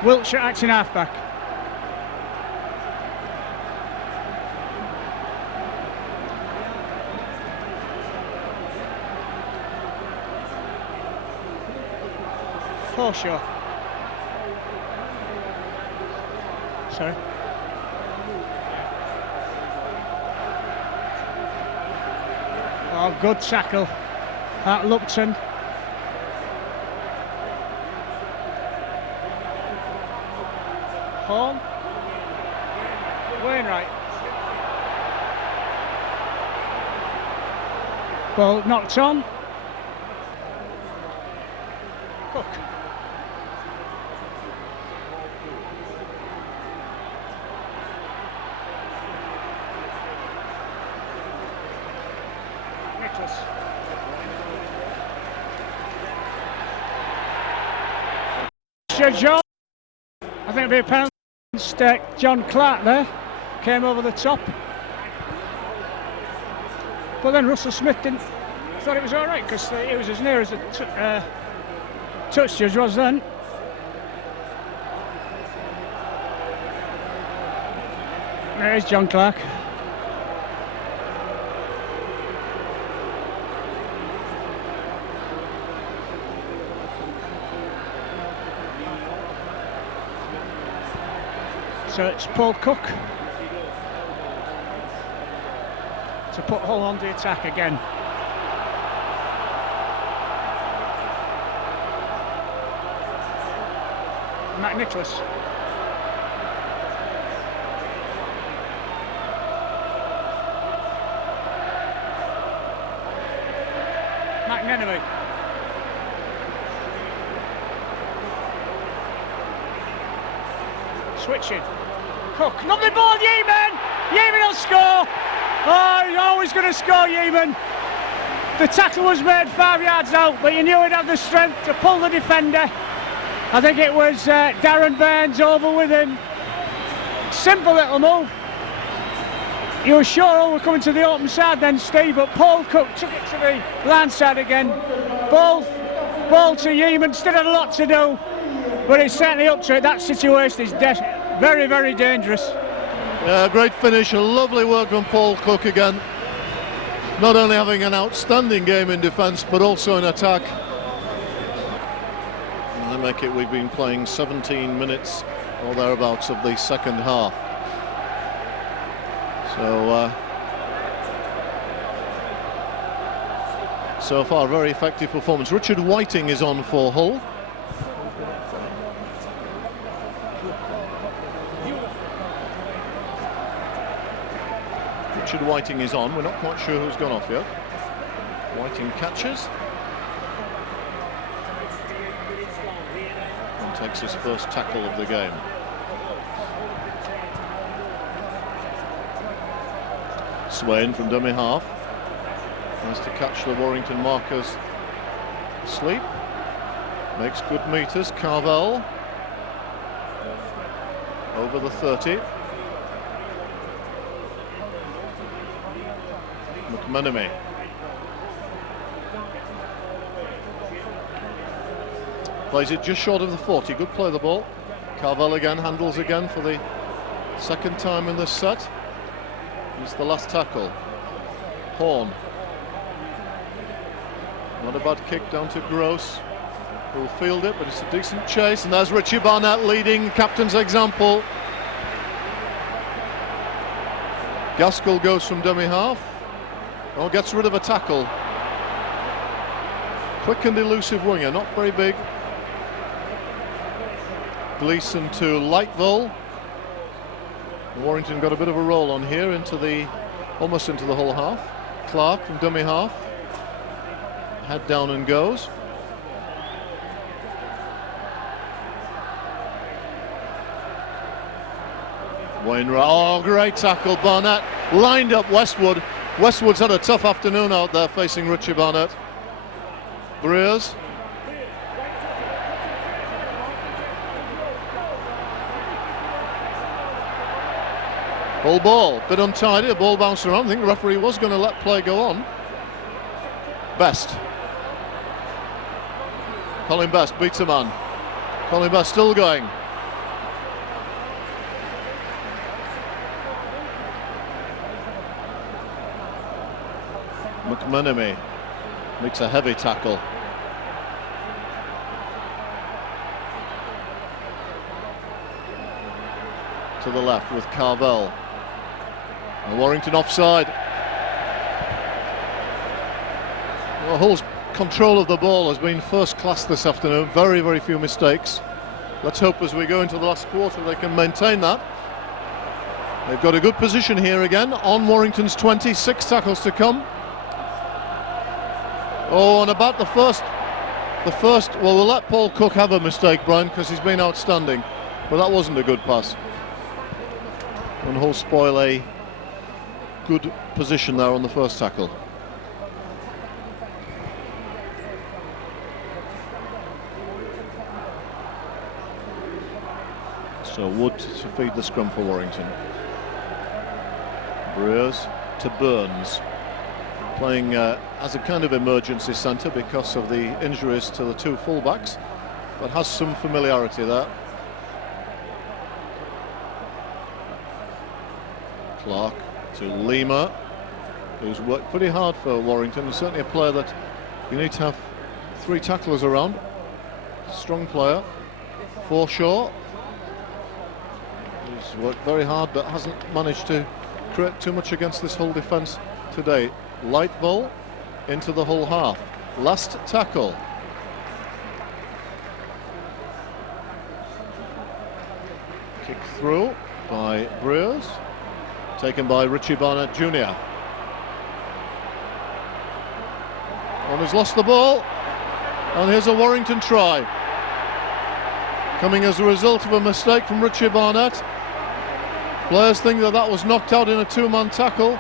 Wiltshire acting halfback. Forshaw. Sorry. Oh, good tackle at Lupton. Horn. Wainwright. Ball knocked on. Cook. Nicholas. John. I think it'll be a penalty against John Clark there. Came over the top. But then Russell Smith didn't. Thought it was all right because it was as near as a touch judge was then. There's John Clark. So it's Paul Cook to put Hull on the attack again. McNicholas. McNenemy. Switching. Cook. Lovely ball, Yeaman! Yeaman will score! Oh, he's always going to score, Yeaman. The tackle was made 5 yards out, but you knew he'd have the strength to pull the defender. I think it was Darren Burns over with him. Simple little move. You were sure Hull were coming to the open side then, Steve, but Paul Cook took it to the land side again. Ball to Yeaman, still had a lot to do, but it's certainly up to it. That situation is very, very dangerous. Yeah, great finish, lovely work from Paul Cook again. Not only having an outstanding game in defence, but also in attack. And they make it, we've been playing 17 minutes or thereabouts of the second half. So far, very effective performance. Richard Whiting is on for Hull. Richard Whiting is on. We're not quite sure who's gone off yet. Whiting catches and takes his first tackle of the game. Swain from dummy half. Tries to catch the Warrington markers asleep. Makes good meters. Carvel over the 30. McMenemy. Plays it just short of the 40. Good play of the ball. Carvel again, handles again for the second time in this set. It's the last tackle. Horn. Not a bad kick down to Gross, who'll field it, but it's a decent chase. And there's Richie Barnett leading, captain's example. Gaskell goes from dummy half. Oh, gets rid of a tackle. Quick and elusive winger, not very big. Gleeson to Lightville. Warrington got a bit of a roll on here almost into the whole half. Clark from dummy half. Head down and goes. Wainwright, oh, great tackle. Barnett lined up Westwood. Westwood's had a tough afternoon out there facing Richie Barnett. Breers. Full ball, bit untidy, the ball bounced around. I think the referee was going to let play go on. Best. Colin Best beats a man. Colin Best still going. McMenemy makes a heavy tackle. To the left with Carvel. And Warrington offside. Well, Hull's control of the ball has been first class this afternoon. Very, very few mistakes. Let's hope as we go into the last quarter they can maintain that. They've got a good position here again on Warrington's 20. 6 tackles to come. Oh, and about the first, well, we'll let Paul Cook have a mistake, Brian, because he's been outstanding. But that wasn't a good pass. And Hull spoil a good position there on the first tackle. So Wood to feed the scrum for Warrington. Breers to Burns. Playing as a kind of emergency centre because of the injuries to the two fullbacks, but has some familiarity there. Clark to Lima, who's worked pretty hard for Warrington. He's certainly a player that you need to have 3 tacklers around. Strong player. Forshaw, who's worked very hard but hasn't managed to create too much against this Hull defence today. Lightville into the Hull half. Last tackle. Kick through by Breers. Taken by Richie Barnett Jr. And he's lost the ball. And here's a Warrington try. Coming as a result of a mistake from Richie Barnett. Players think that was knocked out in a 2-man tackle.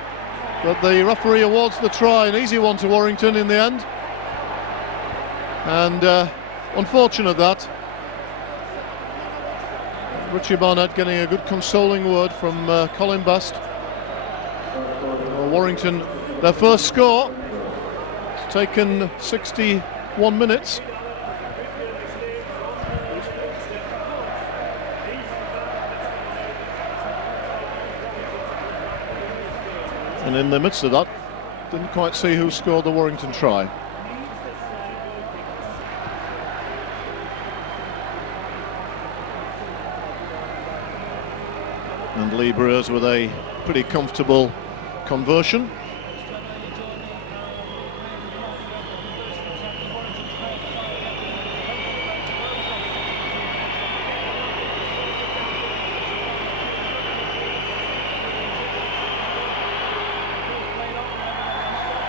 But the referee awards the try, an easy one to Warrington in the end. And unfortunate that. Richie Barnett getting a good consoling word from Colin Best. Warrington, their first score. It's taken 61 minutes. And in the midst of that, didn't quite see who scored the Warrington try. And Lee Breers with a pretty comfortable conversion.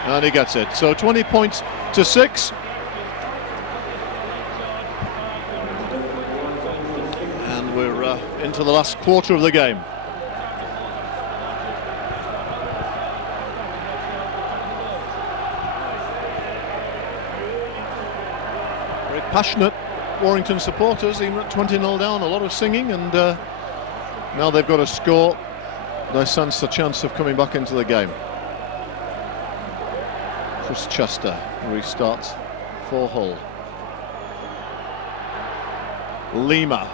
And he gets it. So 20 points to 6. And we're into the last quarter of the game. passionate Warrington supporters, even at 20-0 down, a lot of singing, and now they've got a score. They sense a chance of coming back into the game. Chris Chester restarts for Hull. Lima,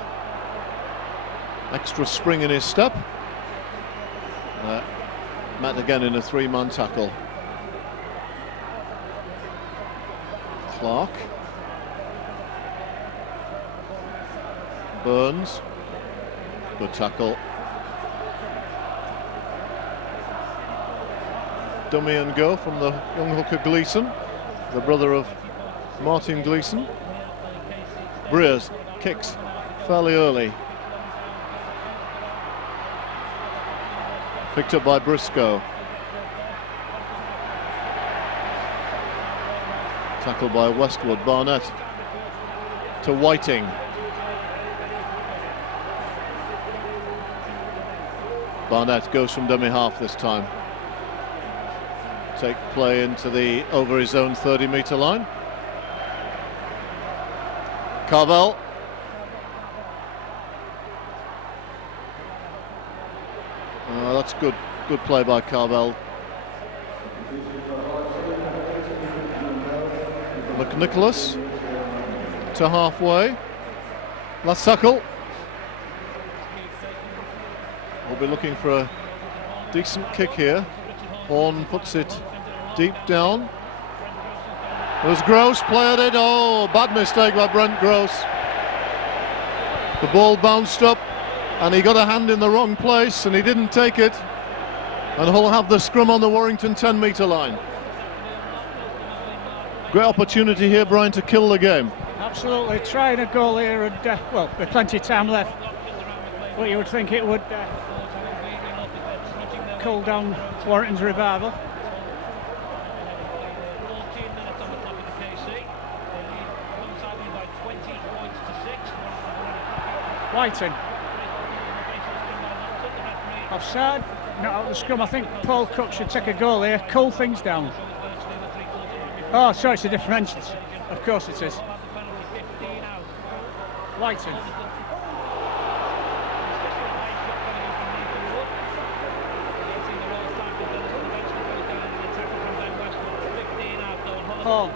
extra spring in his step. Met again in a 3-man tackle. Clark. Burns. Good tackle. Dummy and go from the young hooker Gleeson, the brother of Martin Gleeson. Breers kicks fairly early. Picked up by Briscoe. Tackled by Westwood. Barnett to Whiting. Barnett goes from dummy half this time. Take play into the over his own 30-metre line. Carvel. That's good play by Carvel. McNicholas to halfway. Last tackle. We'll be looking for a decent kick here. Horn puts it deep down. There's Gross, played it. Oh, bad mistake by Brent Gross. The ball bounced up and he got a hand in the wrong place and he didn't take it. And Hull have the scrum on the Warrington 10-metre line. Great opportunity here, Brian, to kill the game. Absolutely, trying a goal here, and well, there's plenty of time left. But you would think it would cool down Warrington's revival. Whiting. Offside, not out of the scrum. I think Paul Cook should take a goal here, cool things down. Oh, sorry, it's a differential. Of course it is. Whiting. Horn.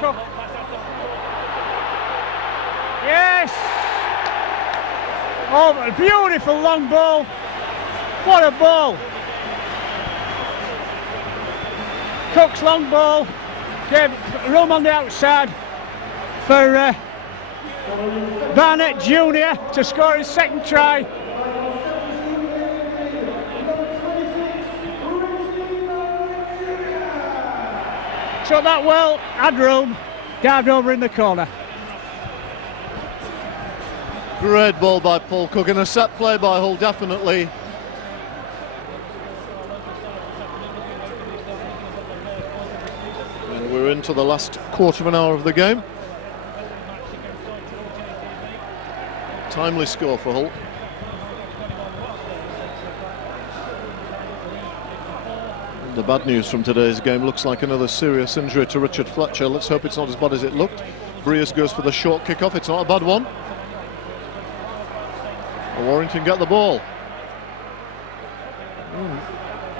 Cook. Yes! Oh, a beautiful long ball. What a ball. Cook's long ball gave room on the outside for Barnett Jr. to score his second try. Took that well, had room, dived over in the corner. Great ball by Paul Cook and a set play by Hull, definitely. And we're into the last quarter of an hour of the game. Timely score for Hull. The bad news from today's game looks like another serious injury to Richard Fletcher. Let's hope it's not as bad as it looked. Breers goes for the short kick-off. It's not a bad one. Warrington get the ball.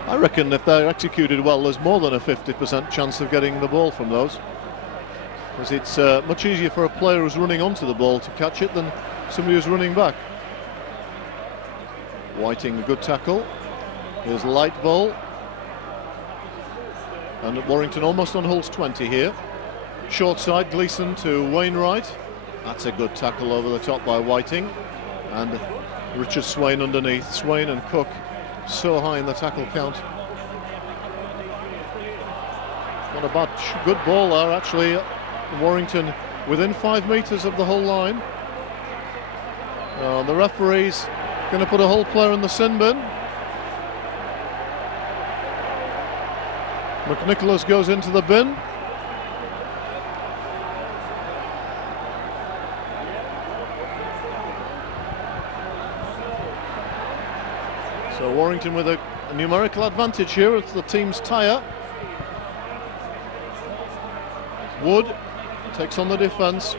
I reckon if they're executed well, there's more than a 50% chance of getting the ball from those. Because it's much easier for a player who's running onto the ball to catch it than somebody who's running back. Whiting, a good tackle. Here's light ball. And Warrington almost on Hull's 20 here. Short side, Gleeson to Wainwright. That's a good tackle over the top by Whiting. And Richard Swain underneath. Swain and Cook so high in the tackle count. Not a bad, good ball there actually. Warrington within 5 metres of the Hull line. The referee's going to put a Hull player in the sin bin. McNicholas goes into the bin. So So Warrington with a numerical advantage here as the teams tire. Wood takes on the defence.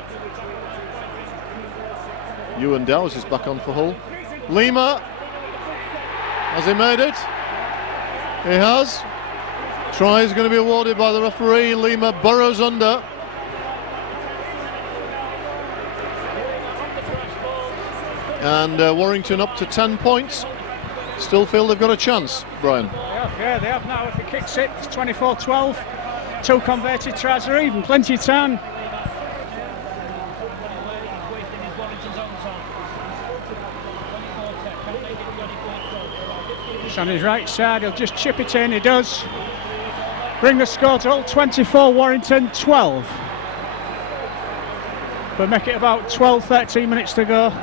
Ewan Dowes is back on for Hull. Lima, has he made it? He has. Try is going to be awarded by the referee. Lima burrows under. And Warrington up to 10 points. Still feel they've got a chance, Brian. Yeah, they have now. If he kicks it, it's 24-12. 2 converted tries are even. Plenty of time. It's on his right side. He'll just chip it in. He does. Bring the score to Hull 24, Warrington 12. But make it about 12-13 minutes to go.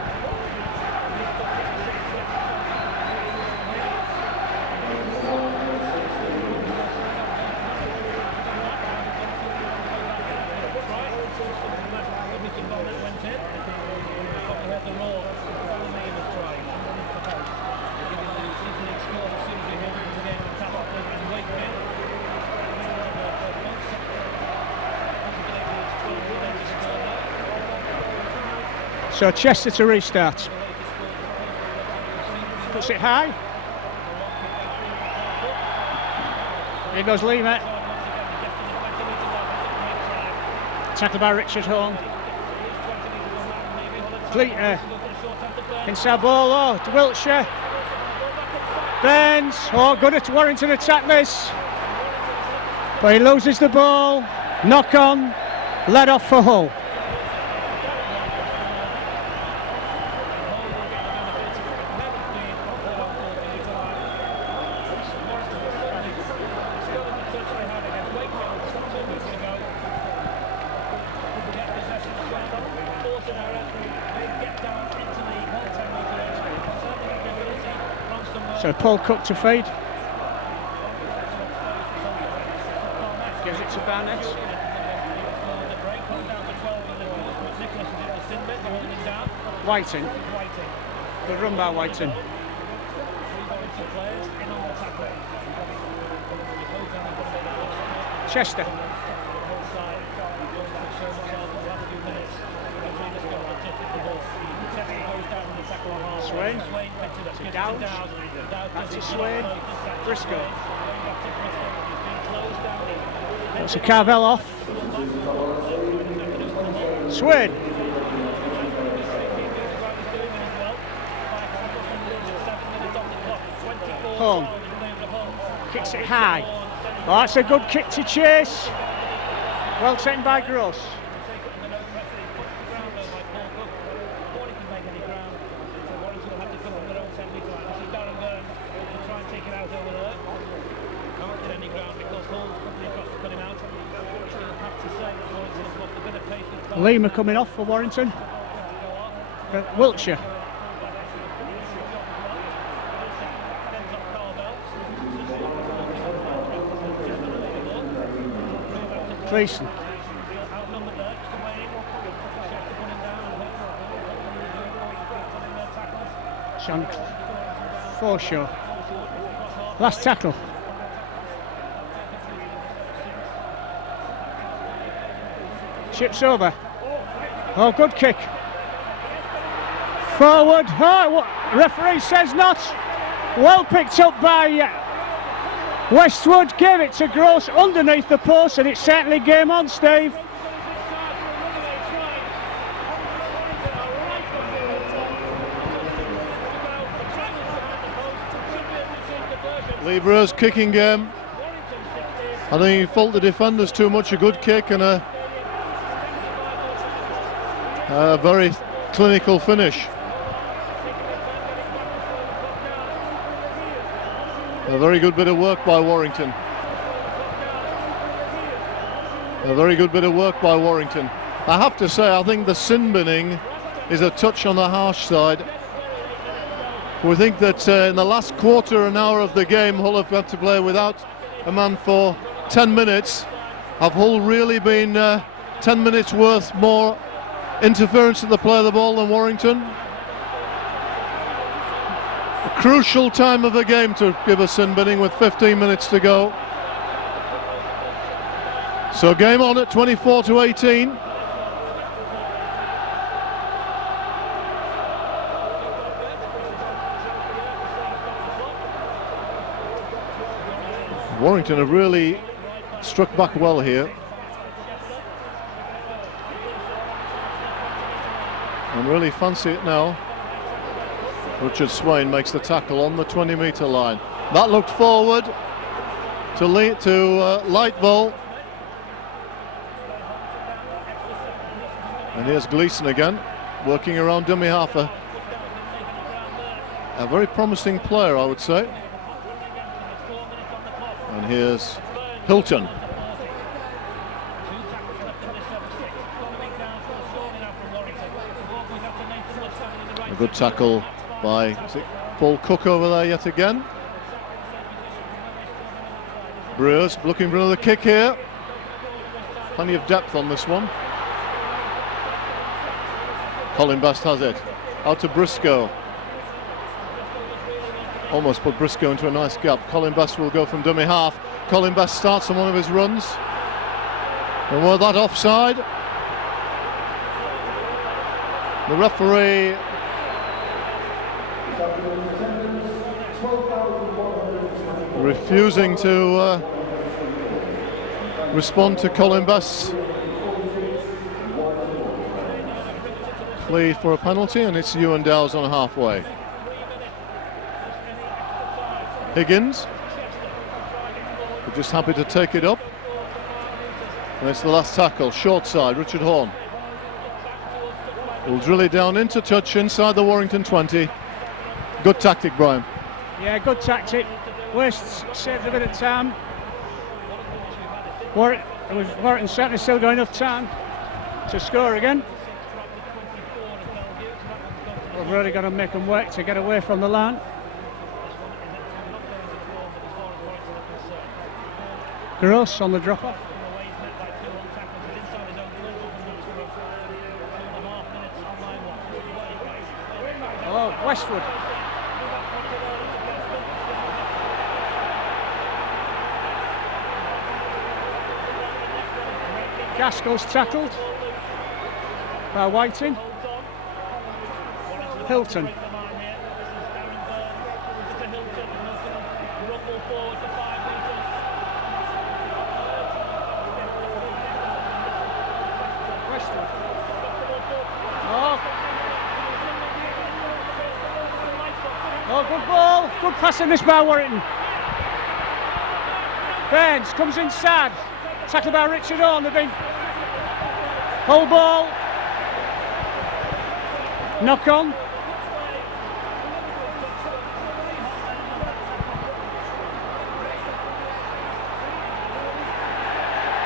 So Chester to restart. Puts it high. Here goes Lima. Tackled by Richard Horn. Inside ball, to Wiltshire. Bends. Oh, good at Warrington attack this. But he loses the ball. Knock on. Led off for Hull. So Paul Cook to feed. Gives it to Barnett. Whiting. Good run by Whiting. Chester. Swain. Downs. Back to Swain. Briscoe. That's a Carvel off. Swain. Home. Kicks it high. Oh, that's a good kick to chase. Well taken by Gross. Lima coming off for Warrington. Wiltshire. Gleeson. Sean Forshaw. Last tackle. Chips over. Oh, good kick. Forward. Oh, referee says not. Well picked up by Westwood. Gave it to Gross underneath the post, and it's certainly game on, Steve. Libra's kicking game. I think he fault the defenders too much. A good kick and a very clinical finish. A very good bit of work by Warrington. A very good bit of work by Warrington. I have to say, I think the sin binning is a touch on the harsh side. We think that in the last quarter an hour of the game, Hull have got to play without a man for 10 minutes. Have Hull really been 10 minutes worth more interference at the play of the ball than Warrington? A crucial time of the game to give a sin binning with 15 minutes to go. So game on at 24-18. Warrington have really struck back well here. And really fancy it now. Richard Swain makes the tackle on the 20-metre line. That looked forward to Lightball. And here's Gleeson again, working around dummy half. A very promising player, I would say. And here's Hilton. A good tackle by Paul Cook over there yet again. Brewers looking for another kick here. Plenty of depth on this one. Colin Best has it. Out to Briscoe. Almost put Briscoe into a nice gap. Colin Best will go from dummy half. Colin Best starts on one of his runs. And was that offside? The referee refusing to respond to Colin Best's plea for a penalty, and it's Ewan Dowes on halfway. Higgins, we're just happy to take it up, and it's the last tackle, short side. Richard Horn will drill it down into touch inside the Warrington 20. Good tactic, Brian. Yeah, good tactic. West saved a bit of time. Warrington certainly still got enough time to score again. We've really got to make them work to get away from the line. Gross on the drop-off. Oh, Westwood. Gaskell's tackled by Whiting. Hilton. Westwood. Oh, good ball. Good passing this by Warrington. Burns comes inside. Tackled by Richard Horn. They've been whole ball. Knock on.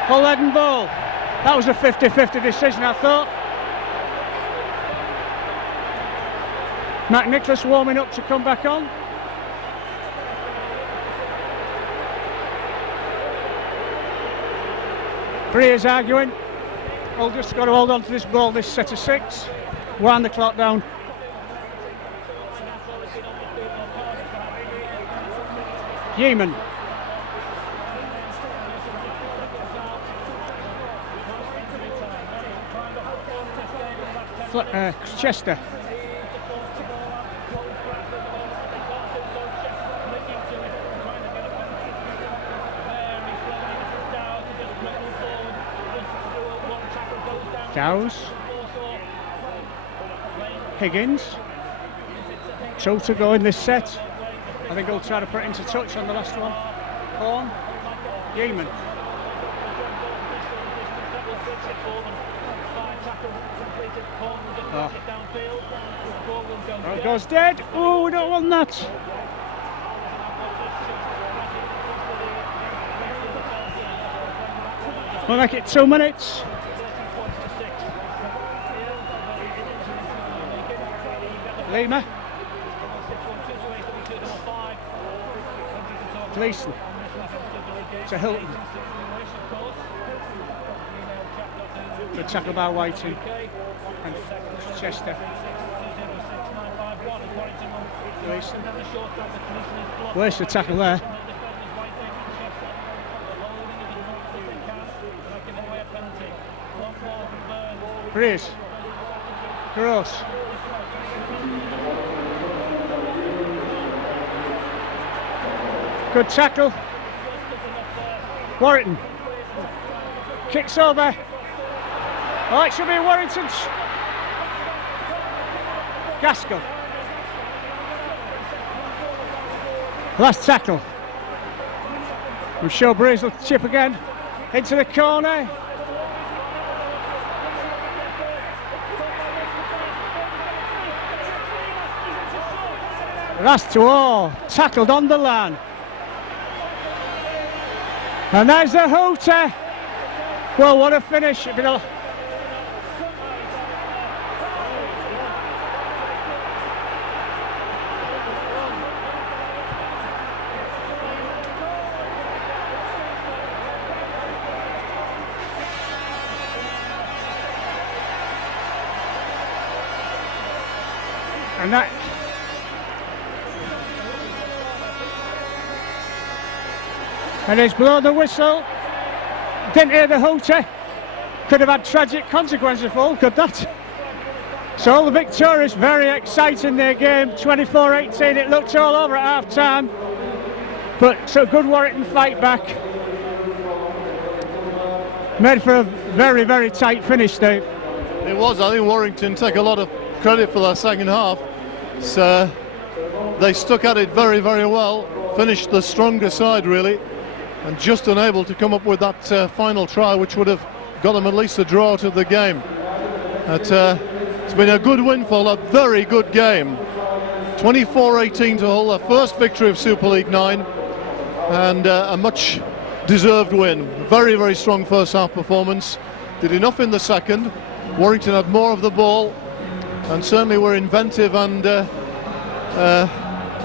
Hull head and ball. That was a 50-50 decision, I thought. Matt Nicholas warming up to come back on. Breer's arguing. Hull just got to hold on to this ball, this set of 6. Wind the clock down. Yeaman. Chester. Dowes. Higgins. 2 to go in this set. I think he'll try to put it into touch on the last one. Horn. Yeaman. Oh. It goes dead. Oh, we don't want that. We'll make it 2 minutes. Lima. Gleeson. To Hilton. Good tackle by Whiting and Chester. Easton. Worst the tackle there. Breeze. Gross. Good tackle. Warrington. Kicks over. Oh, it should be Warrington's. Gaskell. Last tackle. I'm sure Breeze will chip again. Into the corner. Last to all. Tackled on the line. And there's the hooter. Well, what a finish. And that. And he's blown the whistle. Didn't hear the hooter. Could have had tragic consequences for all, could that? So all the victorious, very exciting their game. 24-18, it looked all over at half time. But so good Warrington fight back. Made for a very, very tight finish, Steve. It was. I think Warrington take a lot of credit for their second half. So they stuck at it very, very well. Finished the stronger side, really. And just unable to come up with that final try, which would have got them at least a draw out of the game. It's been a good win for a very good game. 24-18 to Hull, their first victory of Super League 9, and a much deserved win. Very, very strong first half performance. Did enough in the second. Warrington had more of the ball and certainly were inventive and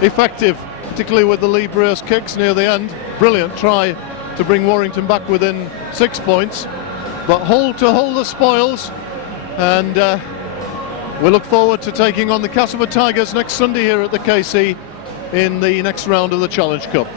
effective, particularly with the Lee Breers kicks near the end. Brilliant try to bring Warrington back within 6 points. But Hull to hold the spoils, and we look forward to taking on the Castleford Tigers next Sunday here at the KC in the next round of the Challenge Cup.